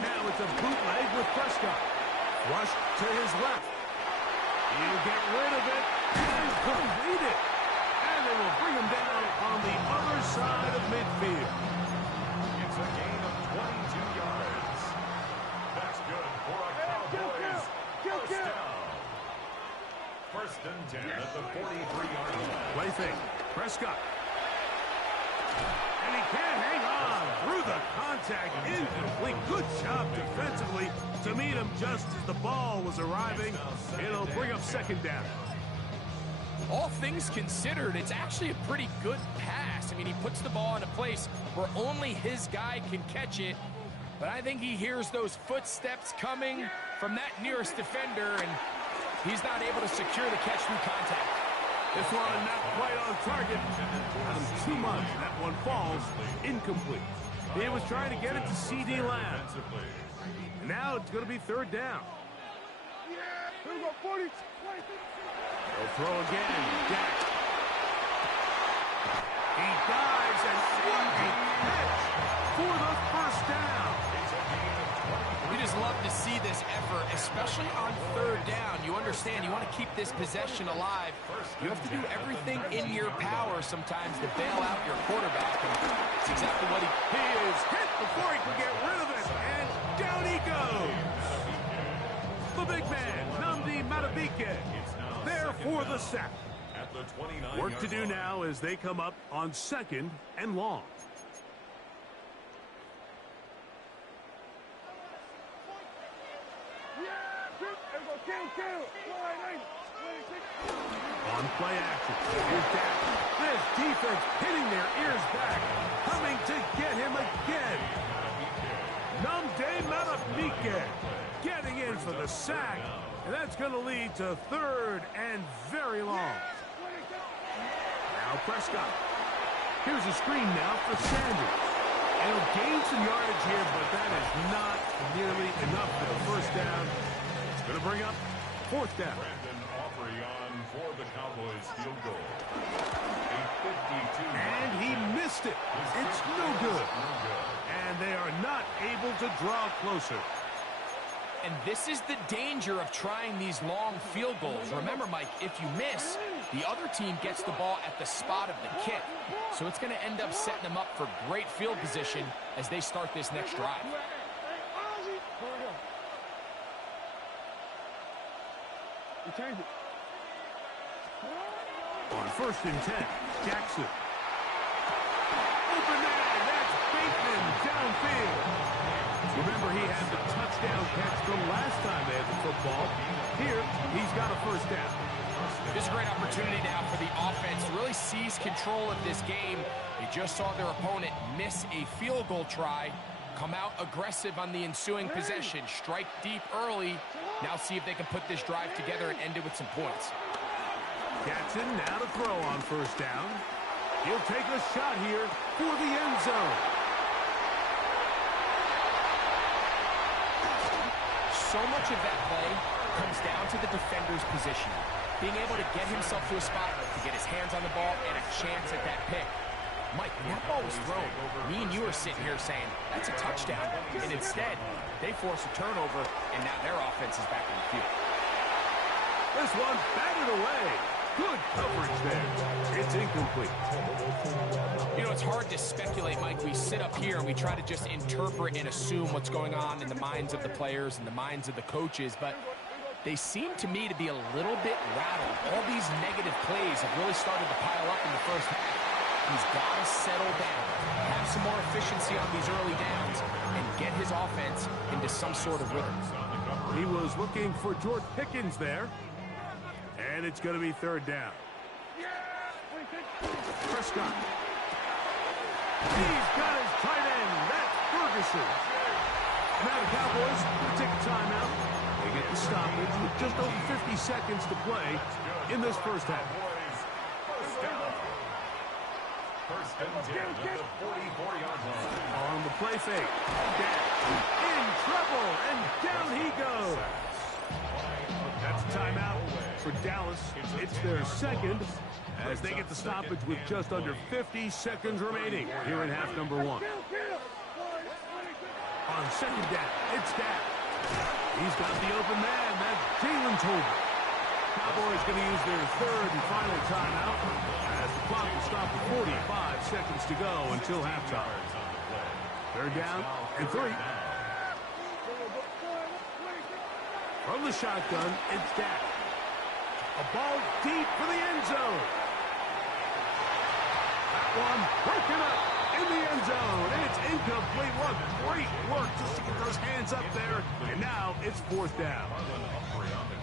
Now it's a bootleg with Prescott. Rush to his left. He'll get rid of it and complete it. And they will bring him down on the other side of midfield. It's a gain of 22 yards. That's good for a Cowboys first down. First and 10 at the 43-yard line. Play fake. Prescott. And he can't hang on through the contact. Incomplete. Good job defensively to meet him just as the ball was arriving. It'll bring up second down. All things considered, it's actually a pretty good pass. I mean, he puts the ball in a place where only his guy can catch it. But I think he hears those footsteps coming from that nearest defender, and he's not able to secure the catch through contact. This one not quite on target. Too much. That one falls incomplete. He was trying to get it to C.D. Lamb. Now it's going to be third down. Here we go, 40. They'll throw again. Jack. He dives and what a catch for the first down. We just love to see this effort, especially on third down. You understand, you want to keep this possession alive. You have to do everything in your power sometimes to bail out your quarterback. And that's exactly what he is hit before he can get rid of it. And down he goes. The big man, Nnamdi Madubuike, there for the sack. Work to do now as they come up on 2nd and long. On play action, here's Dak. This defense hitting their ears back, coming to get him again. Nnamdi Madubuike getting in for the sack, and that's going to lead to 3rd and very long. Now Prescott. Here's a screen now for Sanders. And he'll gain some yardage here, but that is not nearly enough for the first down. It's going to bring up 4th down. For the Cowboys field goal. And he missed it. It's no good. And they are not able to draw closer. And this is the danger of trying these long field goals. Remember, Mike, if you miss, the other team gets the ball at the spot of the kick. So it's going to end up setting them up for great field position as they start this next drive. Change it. On 1st and 10, Jackson. Open man, that's Bateman downfield. Remember, he had the touchdown catch from last time they had the football. Here, he's got a first down. This is a great opportunity now for the offense to really seize control of this game. They just saw their opponent miss a field goal try, come out aggressive on the ensuing possession, strike deep early. Now see if they can put this drive together and end it with some points. Jackson now to throw on 1st down. He'll take a shot here for the end zone. So much of that play comes down to the defender's position. Being able to get himself to a spot to get his hands on the ball and a chance at that pick. Mike, when that ball was thrown, me and you are sitting here saying, that's a touchdown. And instead, they force a turnover, and now their offense is back in the field. This one batted away. Good coverage there. It's incomplete. You know, it's hard to speculate, Mike. We sit up here and we try to just interpret and assume what's going on in the minds of the players and the minds of the coaches, but they seem to me to be a little bit rattled. All these negative plays have really started to pile up in the first half. He's got to settle down, have some more efficiency on these early downs, and get his offense into some sort of rhythm. He was looking for George Pickens there. And it's going to be 3rd down. Prescott. He's got his tight end. That's Ferguson. Now the Cowboys will take a timeout. They get the stoppage with just over 50 seconds to play in this first half. First and 10 at the 44-yard line. On the play fake. In trouble, and down he goes. That's a timeout for Dallas. It's their 2nd as they get the stoppage with just under 50 seconds remaining here in half number 1. On 2nd down, it's Dak. He's got the open man. That's Jalen Tolbert. Cowboys going to use their 3rd and final timeout as the clock will stop with 45 seconds to go until halftime. 3rd down and 3. From the shotgun, it's Dak. A ball deep for the end zone. That one broken up in the end zone, and it's incomplete. What great work just to get those hands up there, and now it's 4th down.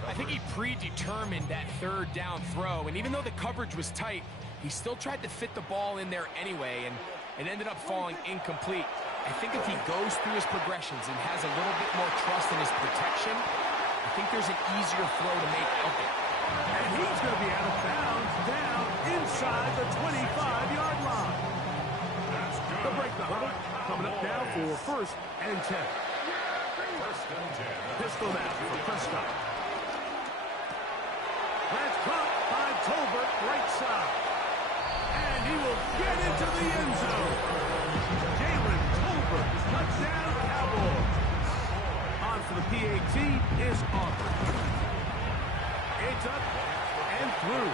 I think he predetermined that 3rd down throw, and even though the coverage was tight, he still tried to fit the ball in there anyway, and it ended up falling incomplete. I think if he goes through his progressions and has a little bit more trust in his protection, I think there's an easier throw to make out there. And he's going to be out of bounds down inside the 25-yard line. They'll break the huddle. Coming up now for 1st and 10. Pistol now for Prescott. That's caught by Tolbert, right side. And he will get into the end zone. Jalen Tolbert, touchdown Cowboys. On for the PAT is Auburn. It's up and through.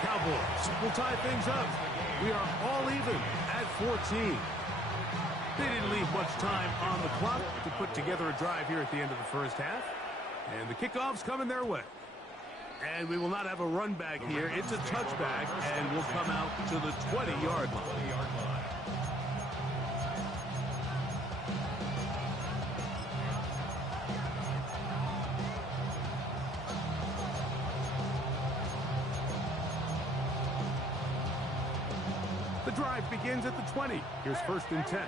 Cowboys will tie things up. We are all even at 14. They didn't leave much time on the clock to put together a drive here at the end of the first half. And the kickoff's coming their way. And we will not have a run back here. It's a touchback, and we'll come out to the 20-yard line. The drive begins at the 20. Here's 1st and 10.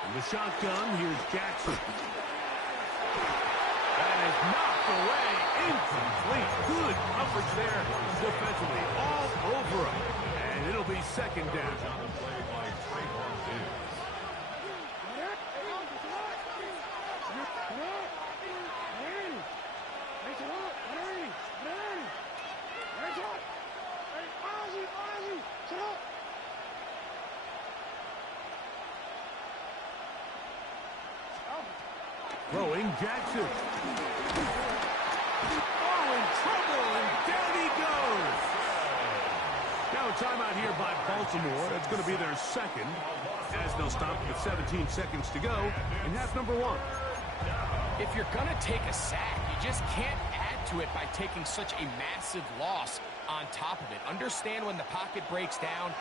And the shotgun, here's Jackson. That is knocked away, incomplete. Good coverage there defensively, all over him. And it'll be 2nd down. Throwing Jackson. Oh, in trouble, and down he goes. Now a timeout here by Baltimore. That's going to be their 2nd, as they'll stop with 17 seconds to go in half number 1. If you're going to take a sack, you just can't add to it by taking such a massive loss on top of it. Understand when the pocket breaks down,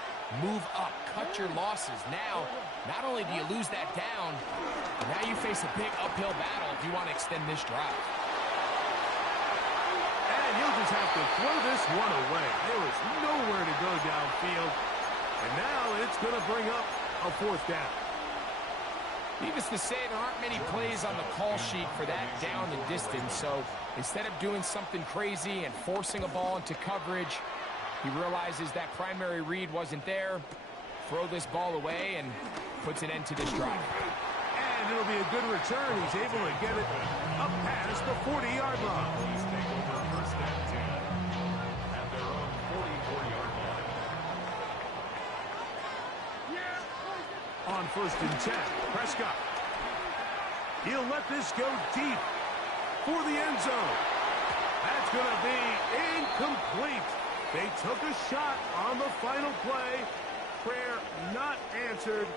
move up, cut your losses. Now, not only do you lose that down, now you face a big uphill battle if you want to extend this drive. And he'll just have to throw this one away. There is nowhere to go downfield. And now it's going to bring up a 4th down. Needless to say, there aren't many plays on the call sheet for that down and distance, so instead of doing something crazy and forcing a ball into coverage, he realizes that primary read wasn't there, throw this ball away, and puts an end to this drive. And it'll be a good return. He's able to get it up past the 40-yard line. Please take over 1st and 10 at their own 44-yard line. On 1st and 10, Prescott. He'll let this go deep for the end zone. That's going to be incomplete. They took a shot on the final play. Prayer not answered.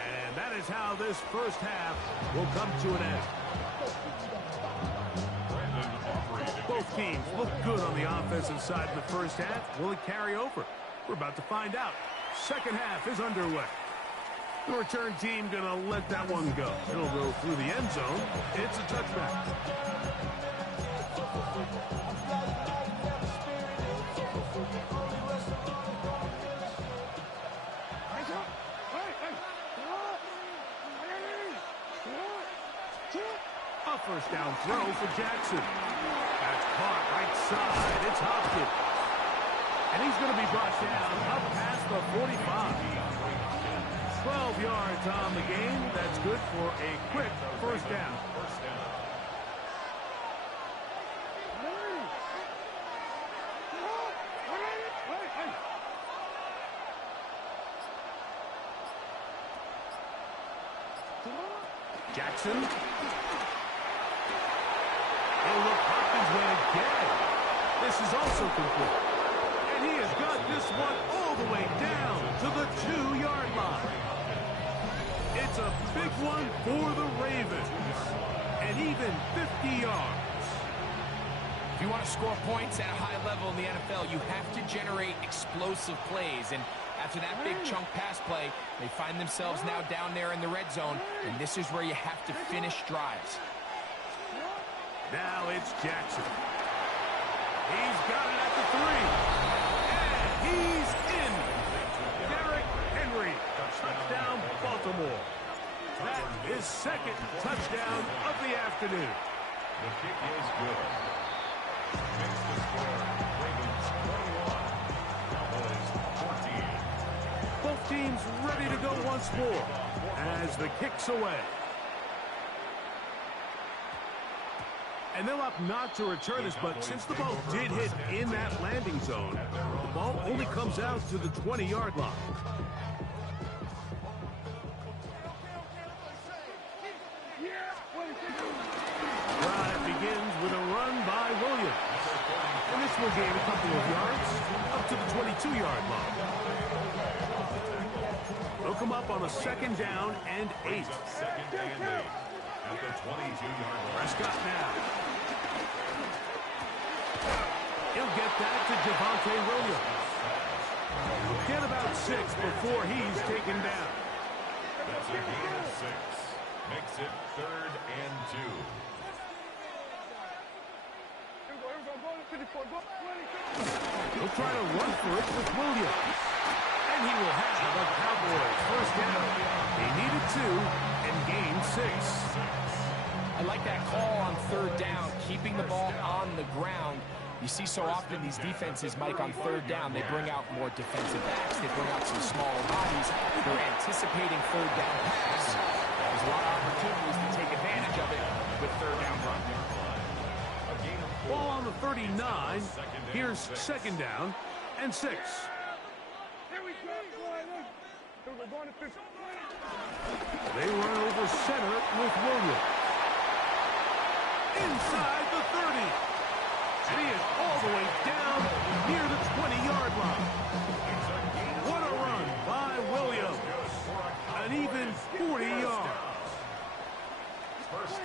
And that is how this first half will come to an end. Both teams look good on the offensive side in the first half. Will it carry over? We're about to find out. Second half is underway. The return team going to let that one go. It'll go through the end zone. It's a touchback. A 1st down throw for Jackson. That's caught right side. It's Hopkins. And he's going to be brought down up past the 45. 12 yards on the game. That's good for a quick 1st down. Jackson. He'll look Hopkins' way again. This is also complete. And he has got this one all the way down to the 2-yard line. It's a big one for the Ravens. And even 50 yards. If you want to score points at a high level in the NFL, you have to generate explosive plays. And after that big chunk pass play, they find themselves now down there in the red zone. And this is where you have to finish drives. Now it's Jackson. He's got it at the 3. And he's in. Derrick Henry his second touchdown of the afternoon. The kick is good. Makes the score Ravens 21, Cowboys 14. Both teams ready to go once more as the kick's away. And they'll opt not to return this, but since the ball did hit in that landing zone, the ball only comes out to the 20-yard line. Drive begins with a run by Williams. And this will gain a couple of yards up to the 22-yard line. They'll come up on a 2nd down and 8. Second and 8 at the 22-yard line. Prescott now. He'll get that to Javonte Williams. Get about 6 before he's taken down. That's a gain of 6. Makes it 3rd and 2. He'll try to run for it with Williams. And he will have a Cowboys first down. He needed 2 and gained 6. I like that call on 3rd down, keeping the ball on the ground. You see so often these defenses, Mike, on 3rd down, they bring out more defensive backs. They bring out some smaller bodies. They're anticipating 3rd down pass. There's a lot of opportunities to take advantage of it with 3rd down run. Ball on the 39. Here's 2nd down and 6. They run over center with Williams. Inside the 30. And he is all the way down near the 20-yard line. What a run by Williams. An even 40 yards. First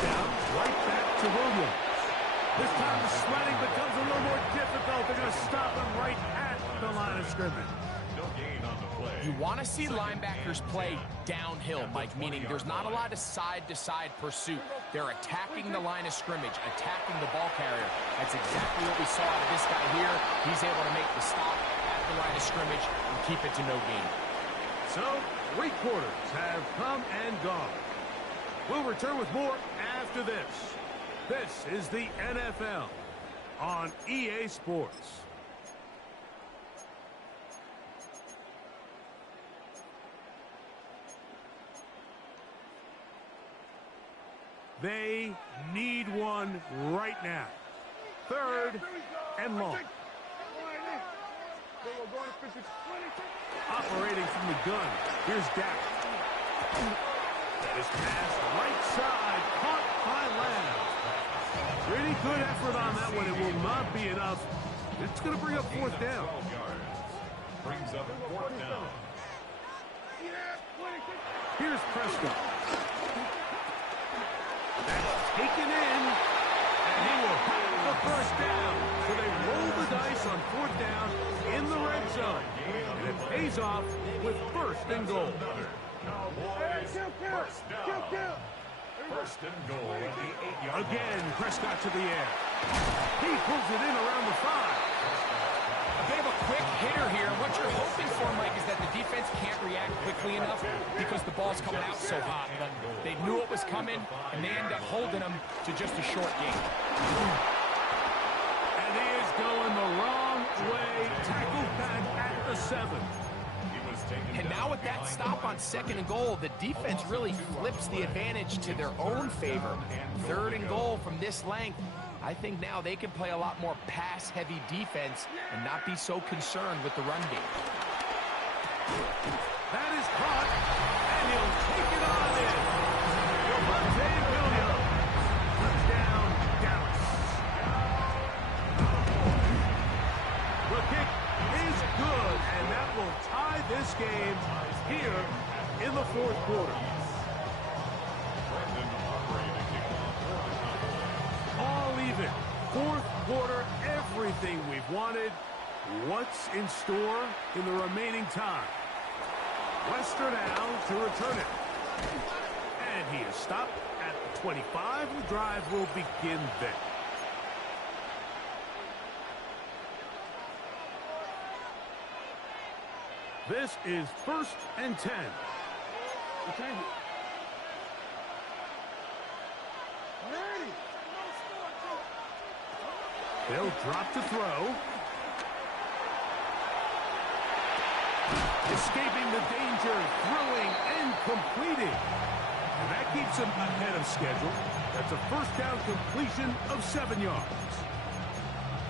down, right back to Williams. This time the sledding becomes a little more difficult. They're going to stop him right at the line of scrimmage. No gain on the play. You want to see linebackers play downhill, Mike, meaning there's not a lot of side-to-side pursuit. They're attacking the line of scrimmage, attacking the ball carrier. That's exactly what we saw out of this guy here. He's able to make the stop at the line of scrimmage and keep it to no gain. So, 3 quarters have come and gone. We'll return with more after this. This is the NFL on EA Sports. They need one right now. 3rd and long. Operating from the gun. Here's Dak. This pass right side, caught by Lamb. Pretty good effort on that one. It will not be enough. It's going to bring up 4th down. Brings up 4th down. Here's Prescott. That's taken in, and he will have the first down. So they roll the dice on 4th down in the red zone. And it pays off with 1st and goal. Cowboys first down. 1st and goal at the 8-yard line. Again, Prescott to the air. He pulls it in around the 5. They have a quick hitter here. What you're hoping for, Mike, is that the defense can't react quickly enough because the ball's coming out so hot. But they knew it was coming, and they end up holding them to just a short gain. And he is going the wrong way. Tackled back at the 7. And now with that stop on 2nd and goal, the defense really flips the advantage to their own favor. 3rd and goal from this length. I think now they can play a lot more pass-heavy defense and not be so concerned with the run game. That is caught, and he'll take it on in. Javonte Williams. Touchdown, Dallas. The kick is good, and that will tie this game here in the 4th quarter. All even. 4th quarter, everything we've wanted. What's in store in the remaining time? Wester now to return it. And he is stopped at the 25. The drive will begin there. This is 1st and 10. change it. Ready. They'll drop to throw. Escaping the danger, throwing and completing. And that keeps him ahead of schedule. That's a first down completion of 7 yards.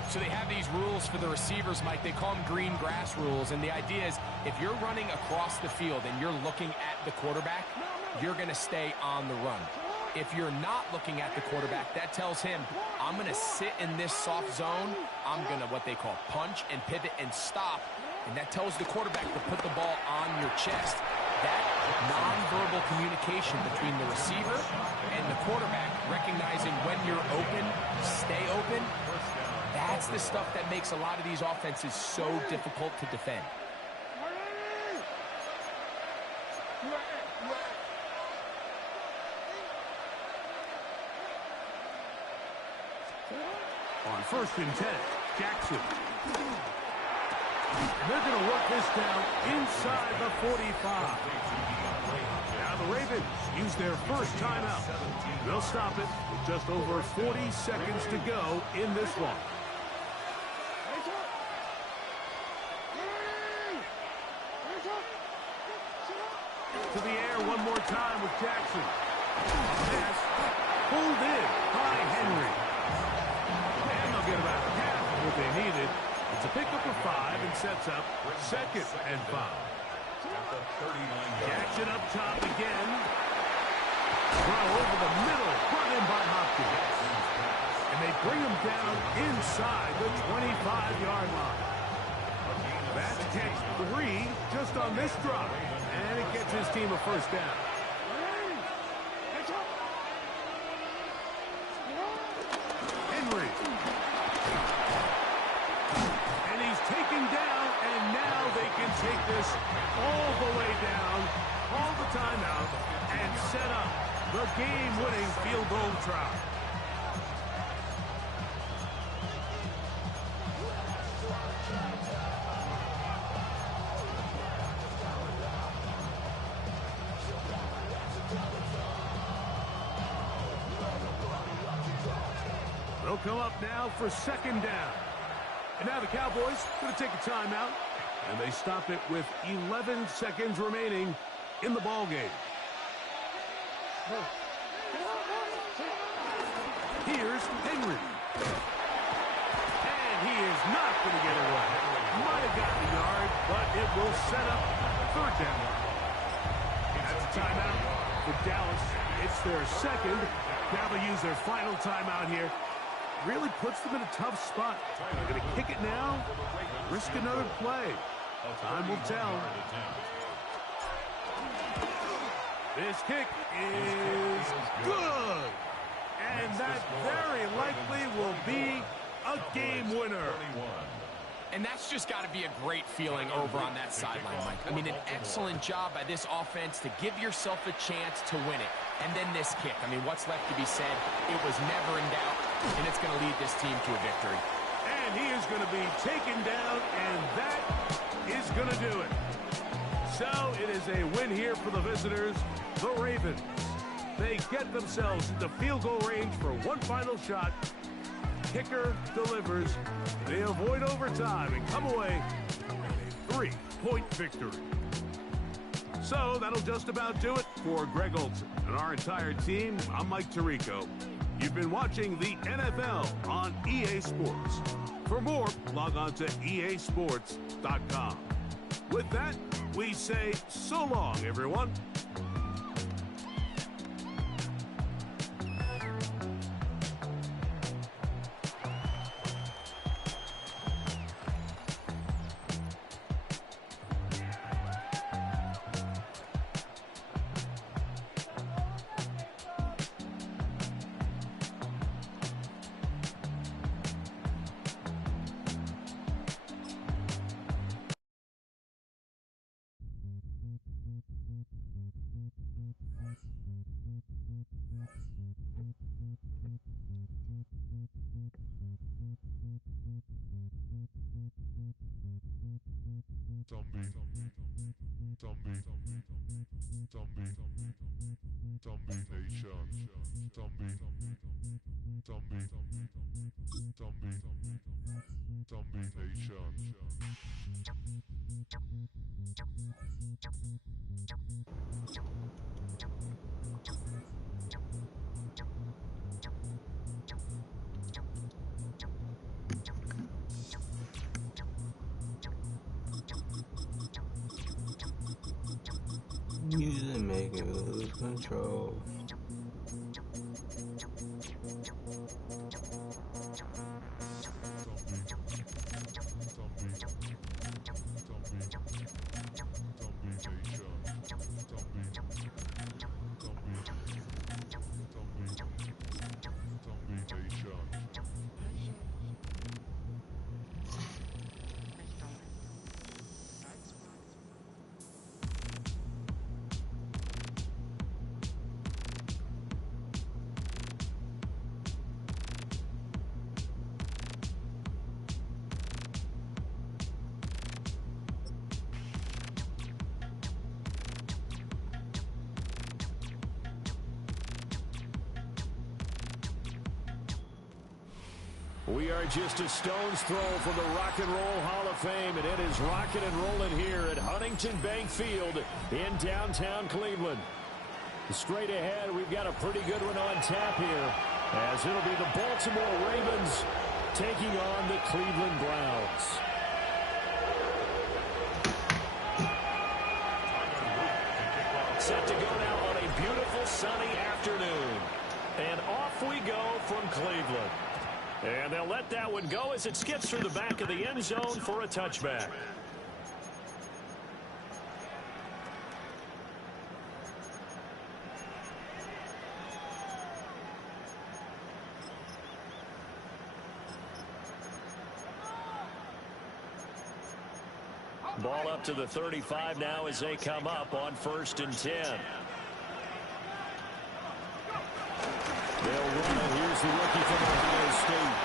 So they have these rules for the receivers, Mike. They call them green grass rules. And the idea is if you're running across the field and you're looking at the quarterback, you're going to stay on the run. If you're not looking at the quarterback, that tells him, I'm going to sit in this soft zone. I'm going to what they call punch and pivot and stop. And that tells the quarterback to put the ball on your chest. That nonverbal communication between the receiver and the quarterback, recognizing when you're open, stay open, that's the stuff that makes a lot of these offenses so difficult to defend. On 1st and 10, Jackson. And they're going to work this down inside the 45. Now the Ravens use their first timeout. They'll stop it with just over 40 seconds to go in this one. To the air one more time with Jackson. Pass pulled in by Henry. And they'll get about half of what they needed. It's a pickup of 5 and sets up 2nd and 5. Jackson up top again. Throw over the middle, brought in by Hopkins. And they bring him down inside the 25-yard line. That's catch 3 just on this drive. And it gets his team a first down. Henry. And he's taken down, and now they can take this all the way down, all the time out, and set up the game-winning field goal try. They'll come up now for 2nd down. And now the Cowboys going to take a timeout. And they stop it with 11 seconds remaining in the ballgame. Here's Henry. And he is not going to get away. Might have gotten a yard, but it will set up 3rd down. That's a timeout for Dallas. It's their 2nd. Now they use their final timeout here. Really puts them in a tough spot. They're going to kick it now, risk another play. Time will tell. This kick is good. And that very likely will be a game winner. And that's just got to be a great feeling over on that sideline, Mike. I mean, an excellent job by this offense to give yourself a chance to win it. And then this kick. I mean, what's left to be said? It was never in doubt, and it's going to lead this team to a victory. And he is going to be taken down, and that is going to do it. So it is a win here for the visitors, the Ravens. They get themselves into field goal range for one final shot. Kicker delivers. They avoid overtime and come away with a 3-point victory. So that'll just about do it for Greg Olson and our entire team. I'm Mike Tirico. You've been watching the NFL on EA Sports. For more, log on to easports.com. With that, we say so long, everyone. Music making me lose control. We are just a stone's throw from the Rock and Roll Hall of Fame, and it is rocking and rolling here at Huntington Bank Field in downtown Cleveland. Straight ahead, we've got a pretty good one on tap here, as it'll be the Baltimore Ravens taking on the Cleveland Browns. Set to go now on a beautiful sunny afternoon. And off we go from Cleveland. And they'll let that one go as it skips through the back of the end zone for a touchback. Ball up to the 35 now as they come up on 1st and 10. They'll run it. Here's the rookie from Ohio State.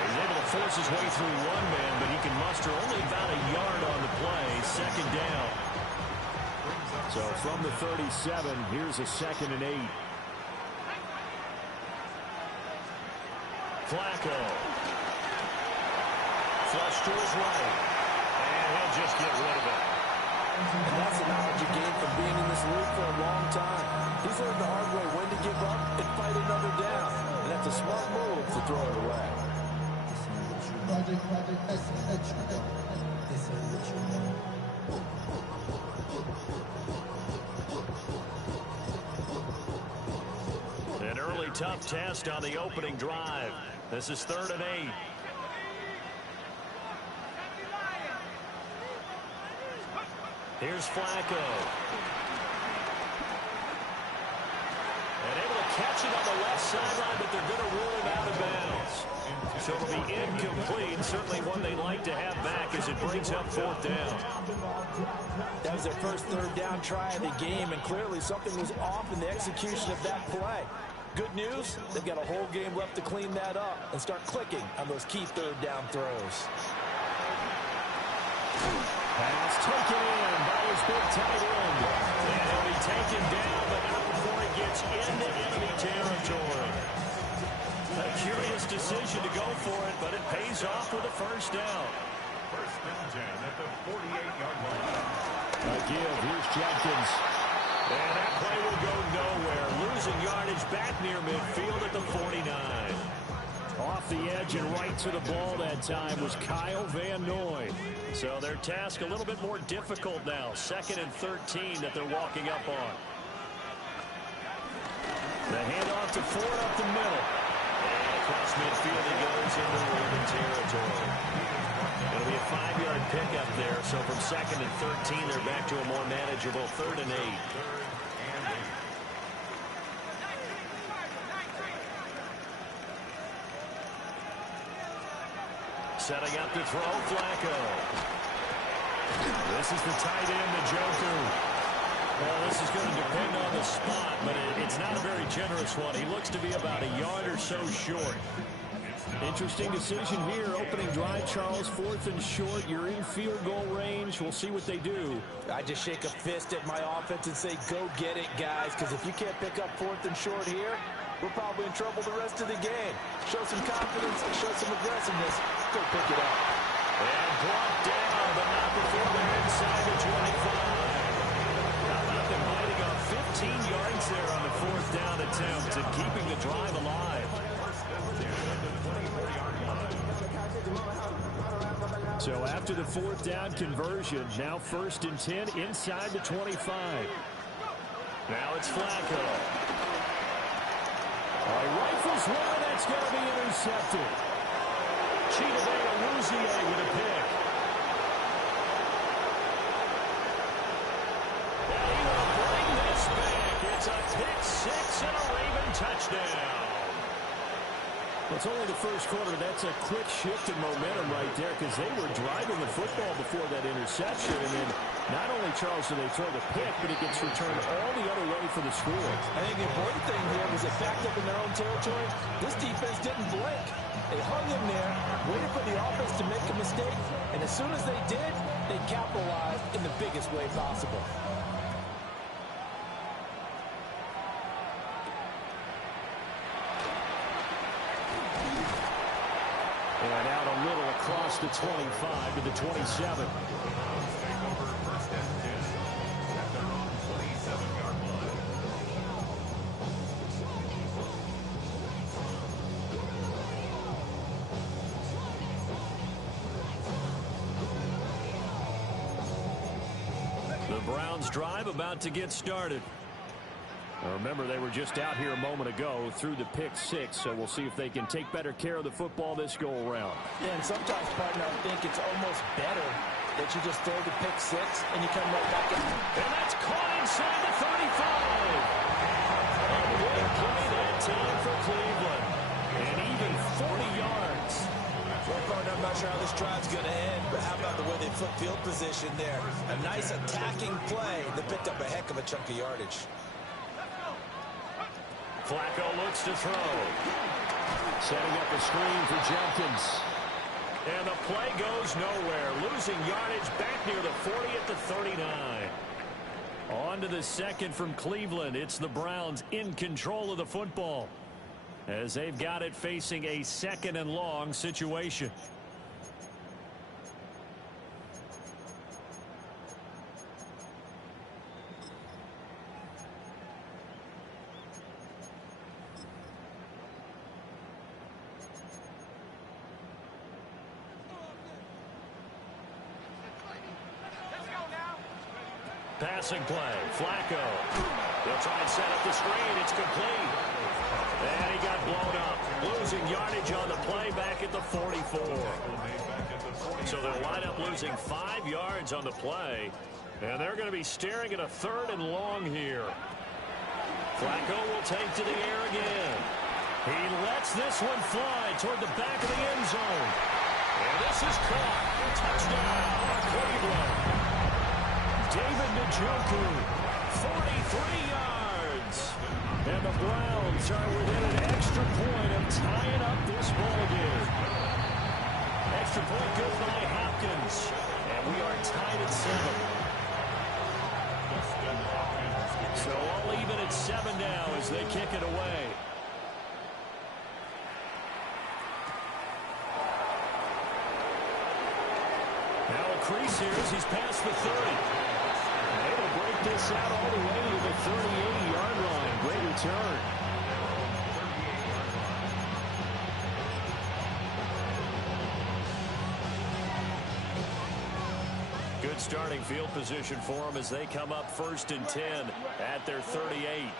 He's able to force his way through one man, but he can muster only about a yard on the play. 2nd down. So from the 37, here's a 2nd and 8. Flacco. Flush to his right. And he'll just get rid of it. And that's the knowledge you gain from being in this league for a long time. He's learned the hard way when to give up and fight another down. And that's a smart move to throw it away. An early tough test on the opening drive. This is 3rd and 8. Here's Flacco. And able to catch it on the left sideline, but they're going to rule him out of bounds. So it'll be incomplete. Certainly one they'd like to have back as it brings up 4th down. That was their first 3rd down try of the game, and clearly something was off in the execution of that play. Good news, they've got a whole game left to clean that up and start clicking on those key 3rd down throws. Pass taken in by his big tight end. And he'll be taken down, but not before he gets into enemy territory. A curious decision to go for it, but it pays off with a 1st down. 1st and 10 at the 48-yard line. A give. Here's Jenkins. And that play will go nowhere. Losing yardage back near midfield at the 49. Off the edge and right to the ball that time was Kyle Van Noy. So their task a little bit more difficult now. 2nd and 13 that they're walking up on. The handoff to Ford up the middle. And across midfield he goes into Raven territory. It'll be a 5-yard pickup there. So from 2nd and 13 they're back to a more manageable 3rd and 8. Setting up to throw, Flacco. This is the tight end, the Joker. Well, this is going to depend on the spot, but it's not a very generous one. He looks to be about a yard or so short. Interesting decision here. Opening drive, Charles, 4th and short. You're in field goal range. We'll see what they do. I just shake a fist at my offense and say, go get it, guys, because if you can't pick up 4th and short here, we're probably in trouble the rest of the game. Show some confidence, show some aggressiveness. Go pick it up. And brought down, but not before they're inside the 25. How about them biting off 15 yards there on the 4th down attempt and keeping the drive alive? So after the 4th down conversion, now 1st and 10 inside the 25. Now it's Flacco. He rifles one, that's going to be intercepted. Chidobe with a pick. And he will bring this back. It's a pick six and a Raven touchdown. Well, it's only the first quarter. That's a quick shift in momentum right there because they were driving the football before that interception. And then not only, Charles, do they throw the pick, but it gets returned all the other way for the score. I think the important thing here was they backed up in their own territory. This defense didn't blink. They hung in there, waited for the offense to make a mistake, and as soon as they did, they capitalized in the biggest way possible. And out a little across the 25 to the 27. The Browns drive about to get started. Remember, they were just out here a moment ago through the pick six, so we'll see if they can take better care of the football this go-around. Yeah, and sometimes, partner, I think it's almost better that you just throw the pick six and you come right back in. And that's caught inside the 35. A big play that time for Cleveland. And even 40 yards. Well, partner, I'm not sure how this drive's going to end, but how about the way they flip field position there? A nice attacking play that picked up a heck of a chunk of yardage. Flacco looks to throw. Setting up a screen for Jenkins. And the play goes nowhere. Losing yardage back near the 40 at the 39. On to the second from Cleveland. It's the Browns in control of the football as they've got it facing a 2nd and long situation. Passing play, Flacco. They'll try and set up the screen. It's complete. And he got blown up. Losing yardage on the play back at the 44. So they'll line up losing 5 yards on the play. And they're going to be staring at a 3rd and long here. Flacco will take to the air again. He lets this one fly toward the back of the end zone. And this is caught. Touchdown, Cleveland. David Njoku, 43 yards. And the Browns are within an extra point of tying up this ball game. Extra point good by Hopkins. And we are tied at 7. So all even at 7 now as they kick it away. Now a crease here as he's past the 30. Able to break this out all the way to the 38-yard line. Great return. Good starting field position for them as they come up 1st and 10 at their 38.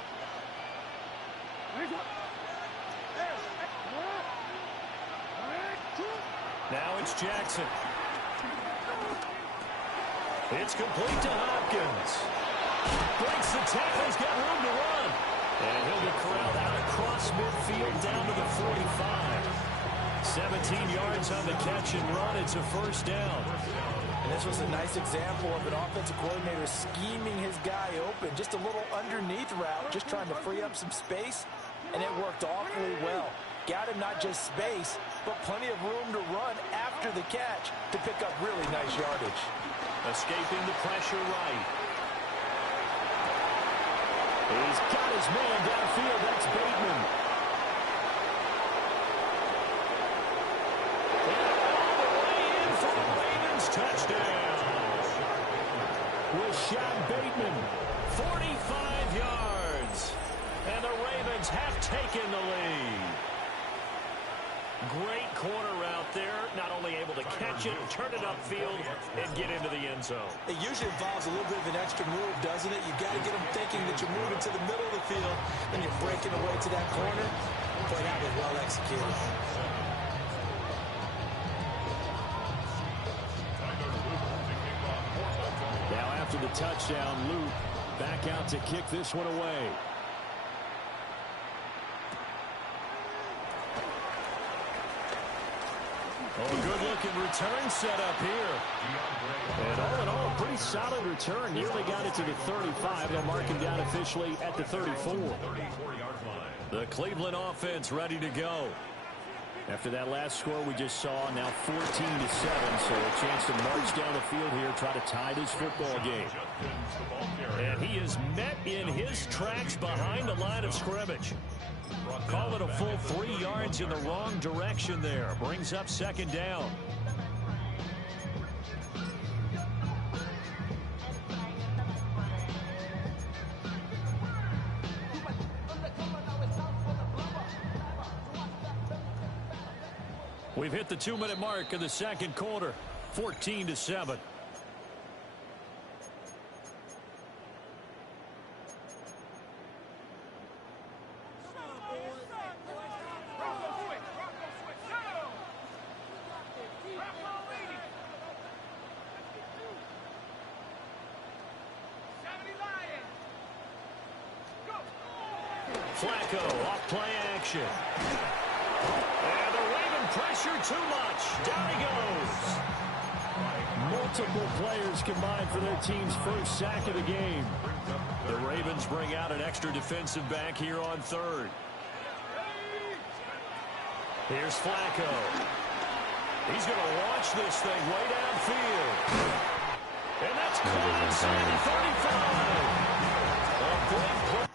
Now it's Jackson. It's complete to Hopkins. Breaks the tackle. He's got room to run. And he'll be corralled out across midfield down to the 45. 17 yards on the catch and run. It's a 1st down. And This was a nice example of an offensive coordinator scheming his guy open. Just a little underneath route, just trying to free up some space, and it worked awfully well. Got him not just space, but plenty of room to run after the catch to pick up really nice yardage. Escaping the pressure right. He's got his man downfield. That's Bateman. Touchdown. Rashad Bateman, 45 yards. And the Ravens have taken the lead. Great corner out there. Not only able to catch it, turn it upfield, and get into the end zone. It usually involves a little bit of an extra move, doesn't it? You got to get them thinking that you're moving to the middle of the field and you're breaking away to that corner. Boy, that was well executed. After the touchdown, Luke back out to kick this one away. Oh, good-looking return set up here. And all in all, a pretty solid return. Nearly got it to the 35. They'll mark him down officially at the 34. The Cleveland offense ready to go. After that last score we just saw, now 14-7, so a chance to march down the field here, try to tie this football game. And he is met in his tracks behind the line of scrimmage. Call it a full 3 yards in the wrong direction there. Brings up second down. We've hit the 2-minute mark in the second quarter, 14-7. Flacco off play action. And the Raven pressure too much. Down he goes. Multiple players combined for their team's first sack of the game. The Ravens bring out an extra defensive back here on third. Here's Flacco. He's going to launch this thing way downfield. And that's caught inside the 35. A big play.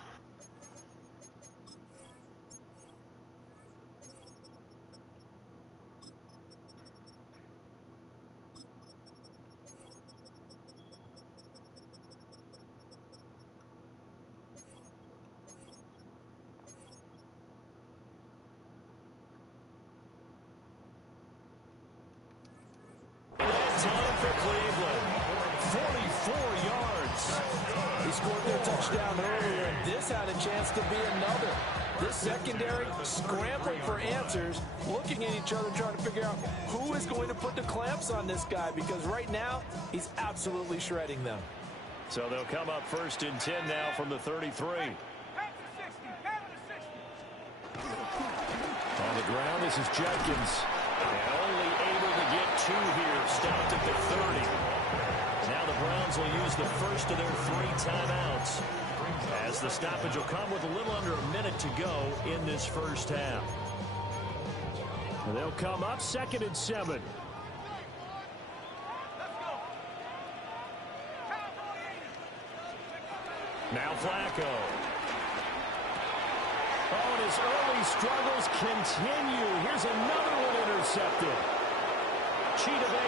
Time for Cleveland. 44 yards. He scored their touchdown earlier, and this had a chance to be another. This secondary scrambling for answers, looking at each other, trying to figure out who is going to put the clamps on this guy, because right now he's absolutely shredding them. So they'll come up first and 10 now from the 33. On the ground, this is Jenkins. And only able to get 2 here, stopped at the 30. Now the Browns will use the first of their 3 timeouts, as the stoppage will come with a little under a minute to go in this first half. And they'll come up 2nd and 7. Now Flacco. Oh, and his early struggles continue. Here's another one intercepted. Chidobe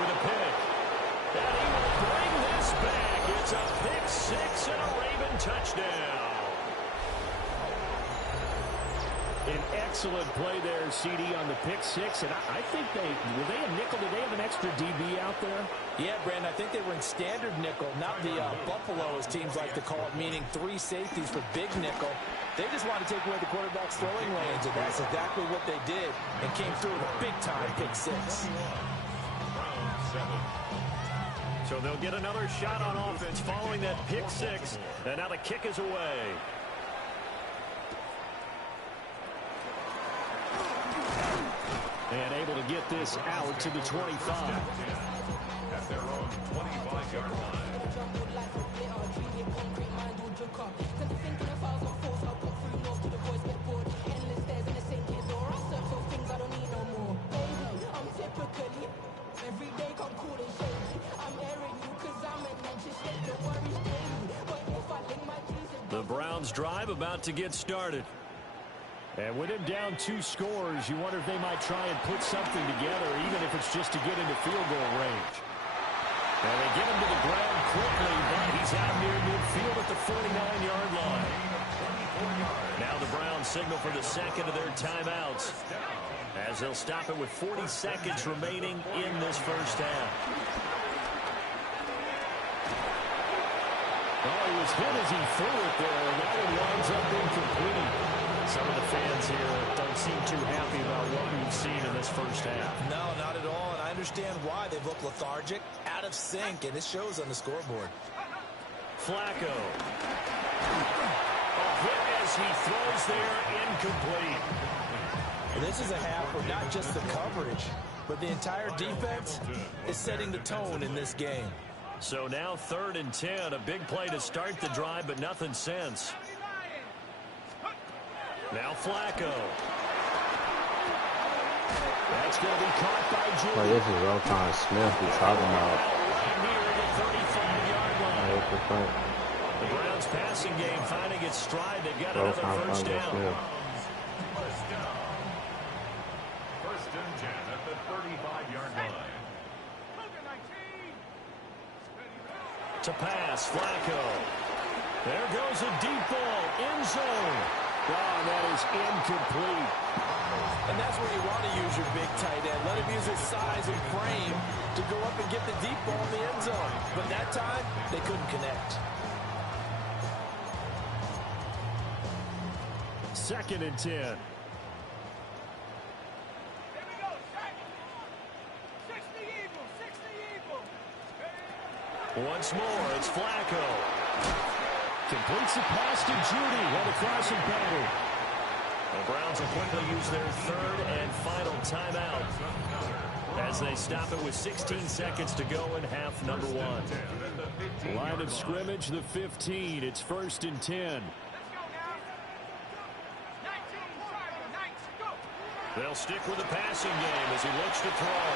with a pick. And he will bring this back. It's a pick 6 and a Raven touchdown. An excellent play there, CD, on the pick 6. And I think were they a nickel? Did they have an extra DB out there? Yeah, Brandon, I think they were in standard nickel, not the Buffalo, as teams like to call it, meaning 3 safeties for big nickel. They just want to take away the quarterback's throwing lanes, and that's exactly what they did, and came through with a big-time pick 6. So they'll get another shot on offense following that pick 6, and now the kick is away. And able to get this out to the 25. at their own 25-yard line. The Browns drive about to get started. And with him down 2 scores, you wonder if they might try and put something together, even if it's just to get into field goal range. And they get him to the ground quickly, but he's out near midfield at the 49-yard line. Now the Browns signal for the second of their timeouts, as they'll stop it with 40 seconds remaining in this first half. Oh, he was hit as he threw it there, and that one winds up incomplete. Some of the fans here don't seem too happy about what we've seen in this first half. No, not at all, and I understand why. They've looked lethargic, out of sync, and it shows on the scoreboard. Flacco. A hit as he throws there, incomplete. And this is a half where not just the coverage, but the entire defense is setting the tone in this game. So now 3rd and 10, a big play to start the drive, but nothing since. Now Flacco. That's going to be caught by Jr. Oh, this is Roquan Smith we're talking about. Right near the 35-yard line. Right. The Browns passing game finding its stride. They've got another first down. First and 10 at the 35-yard line. To pass, Flacco. There goes a deep ball, end zone. Oh, that is incomplete. And that's where you want to use your big tight end. Let him use his size and frame to go up and get the deep ball in the end zone. But that time, they couldn't connect. 2nd and 10. Once more, it's Flacco. Completes the pass to Judy on the crossing pattern. The Browns will quickly use their 3rd and final timeout as they stop it with 16 seconds to go in half number 1. Line of scrimmage, the 15. It's 1st and 10. They'll stick with the passing game as he looks to throw.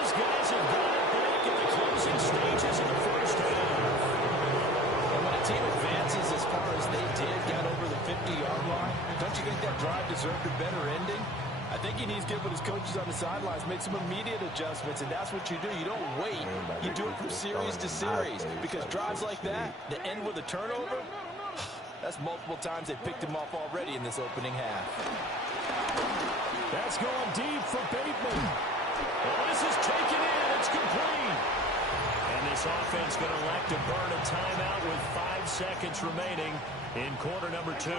These guys have got it back in the closing stages of the first half. And when a team advances as far as they did, got over the 50-yard line, don't you think that drive deserved a better ending? I think he needs to get with his coaches on the sidelines, make some immediate adjustments, and that's what you do. You don't wait. You do it from series to series, because drives like that end with a turnover, that's multiple times they picked him off already in this opening half. That's going deep for Bateman. Well, this is taken in. It's complete. And this offense going to elect to burn a timeout with 5 seconds remaining in quarter number 2.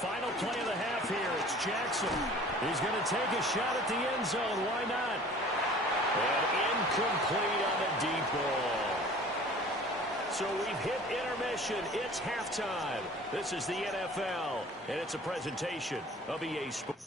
Final play of the half here. It's Jackson. He's going to take a shot at the end zone. Why not? And incomplete on the deep ball. So we've hit intermission. It's halftime. This is the NFL, and it's a presentation of EA Sports.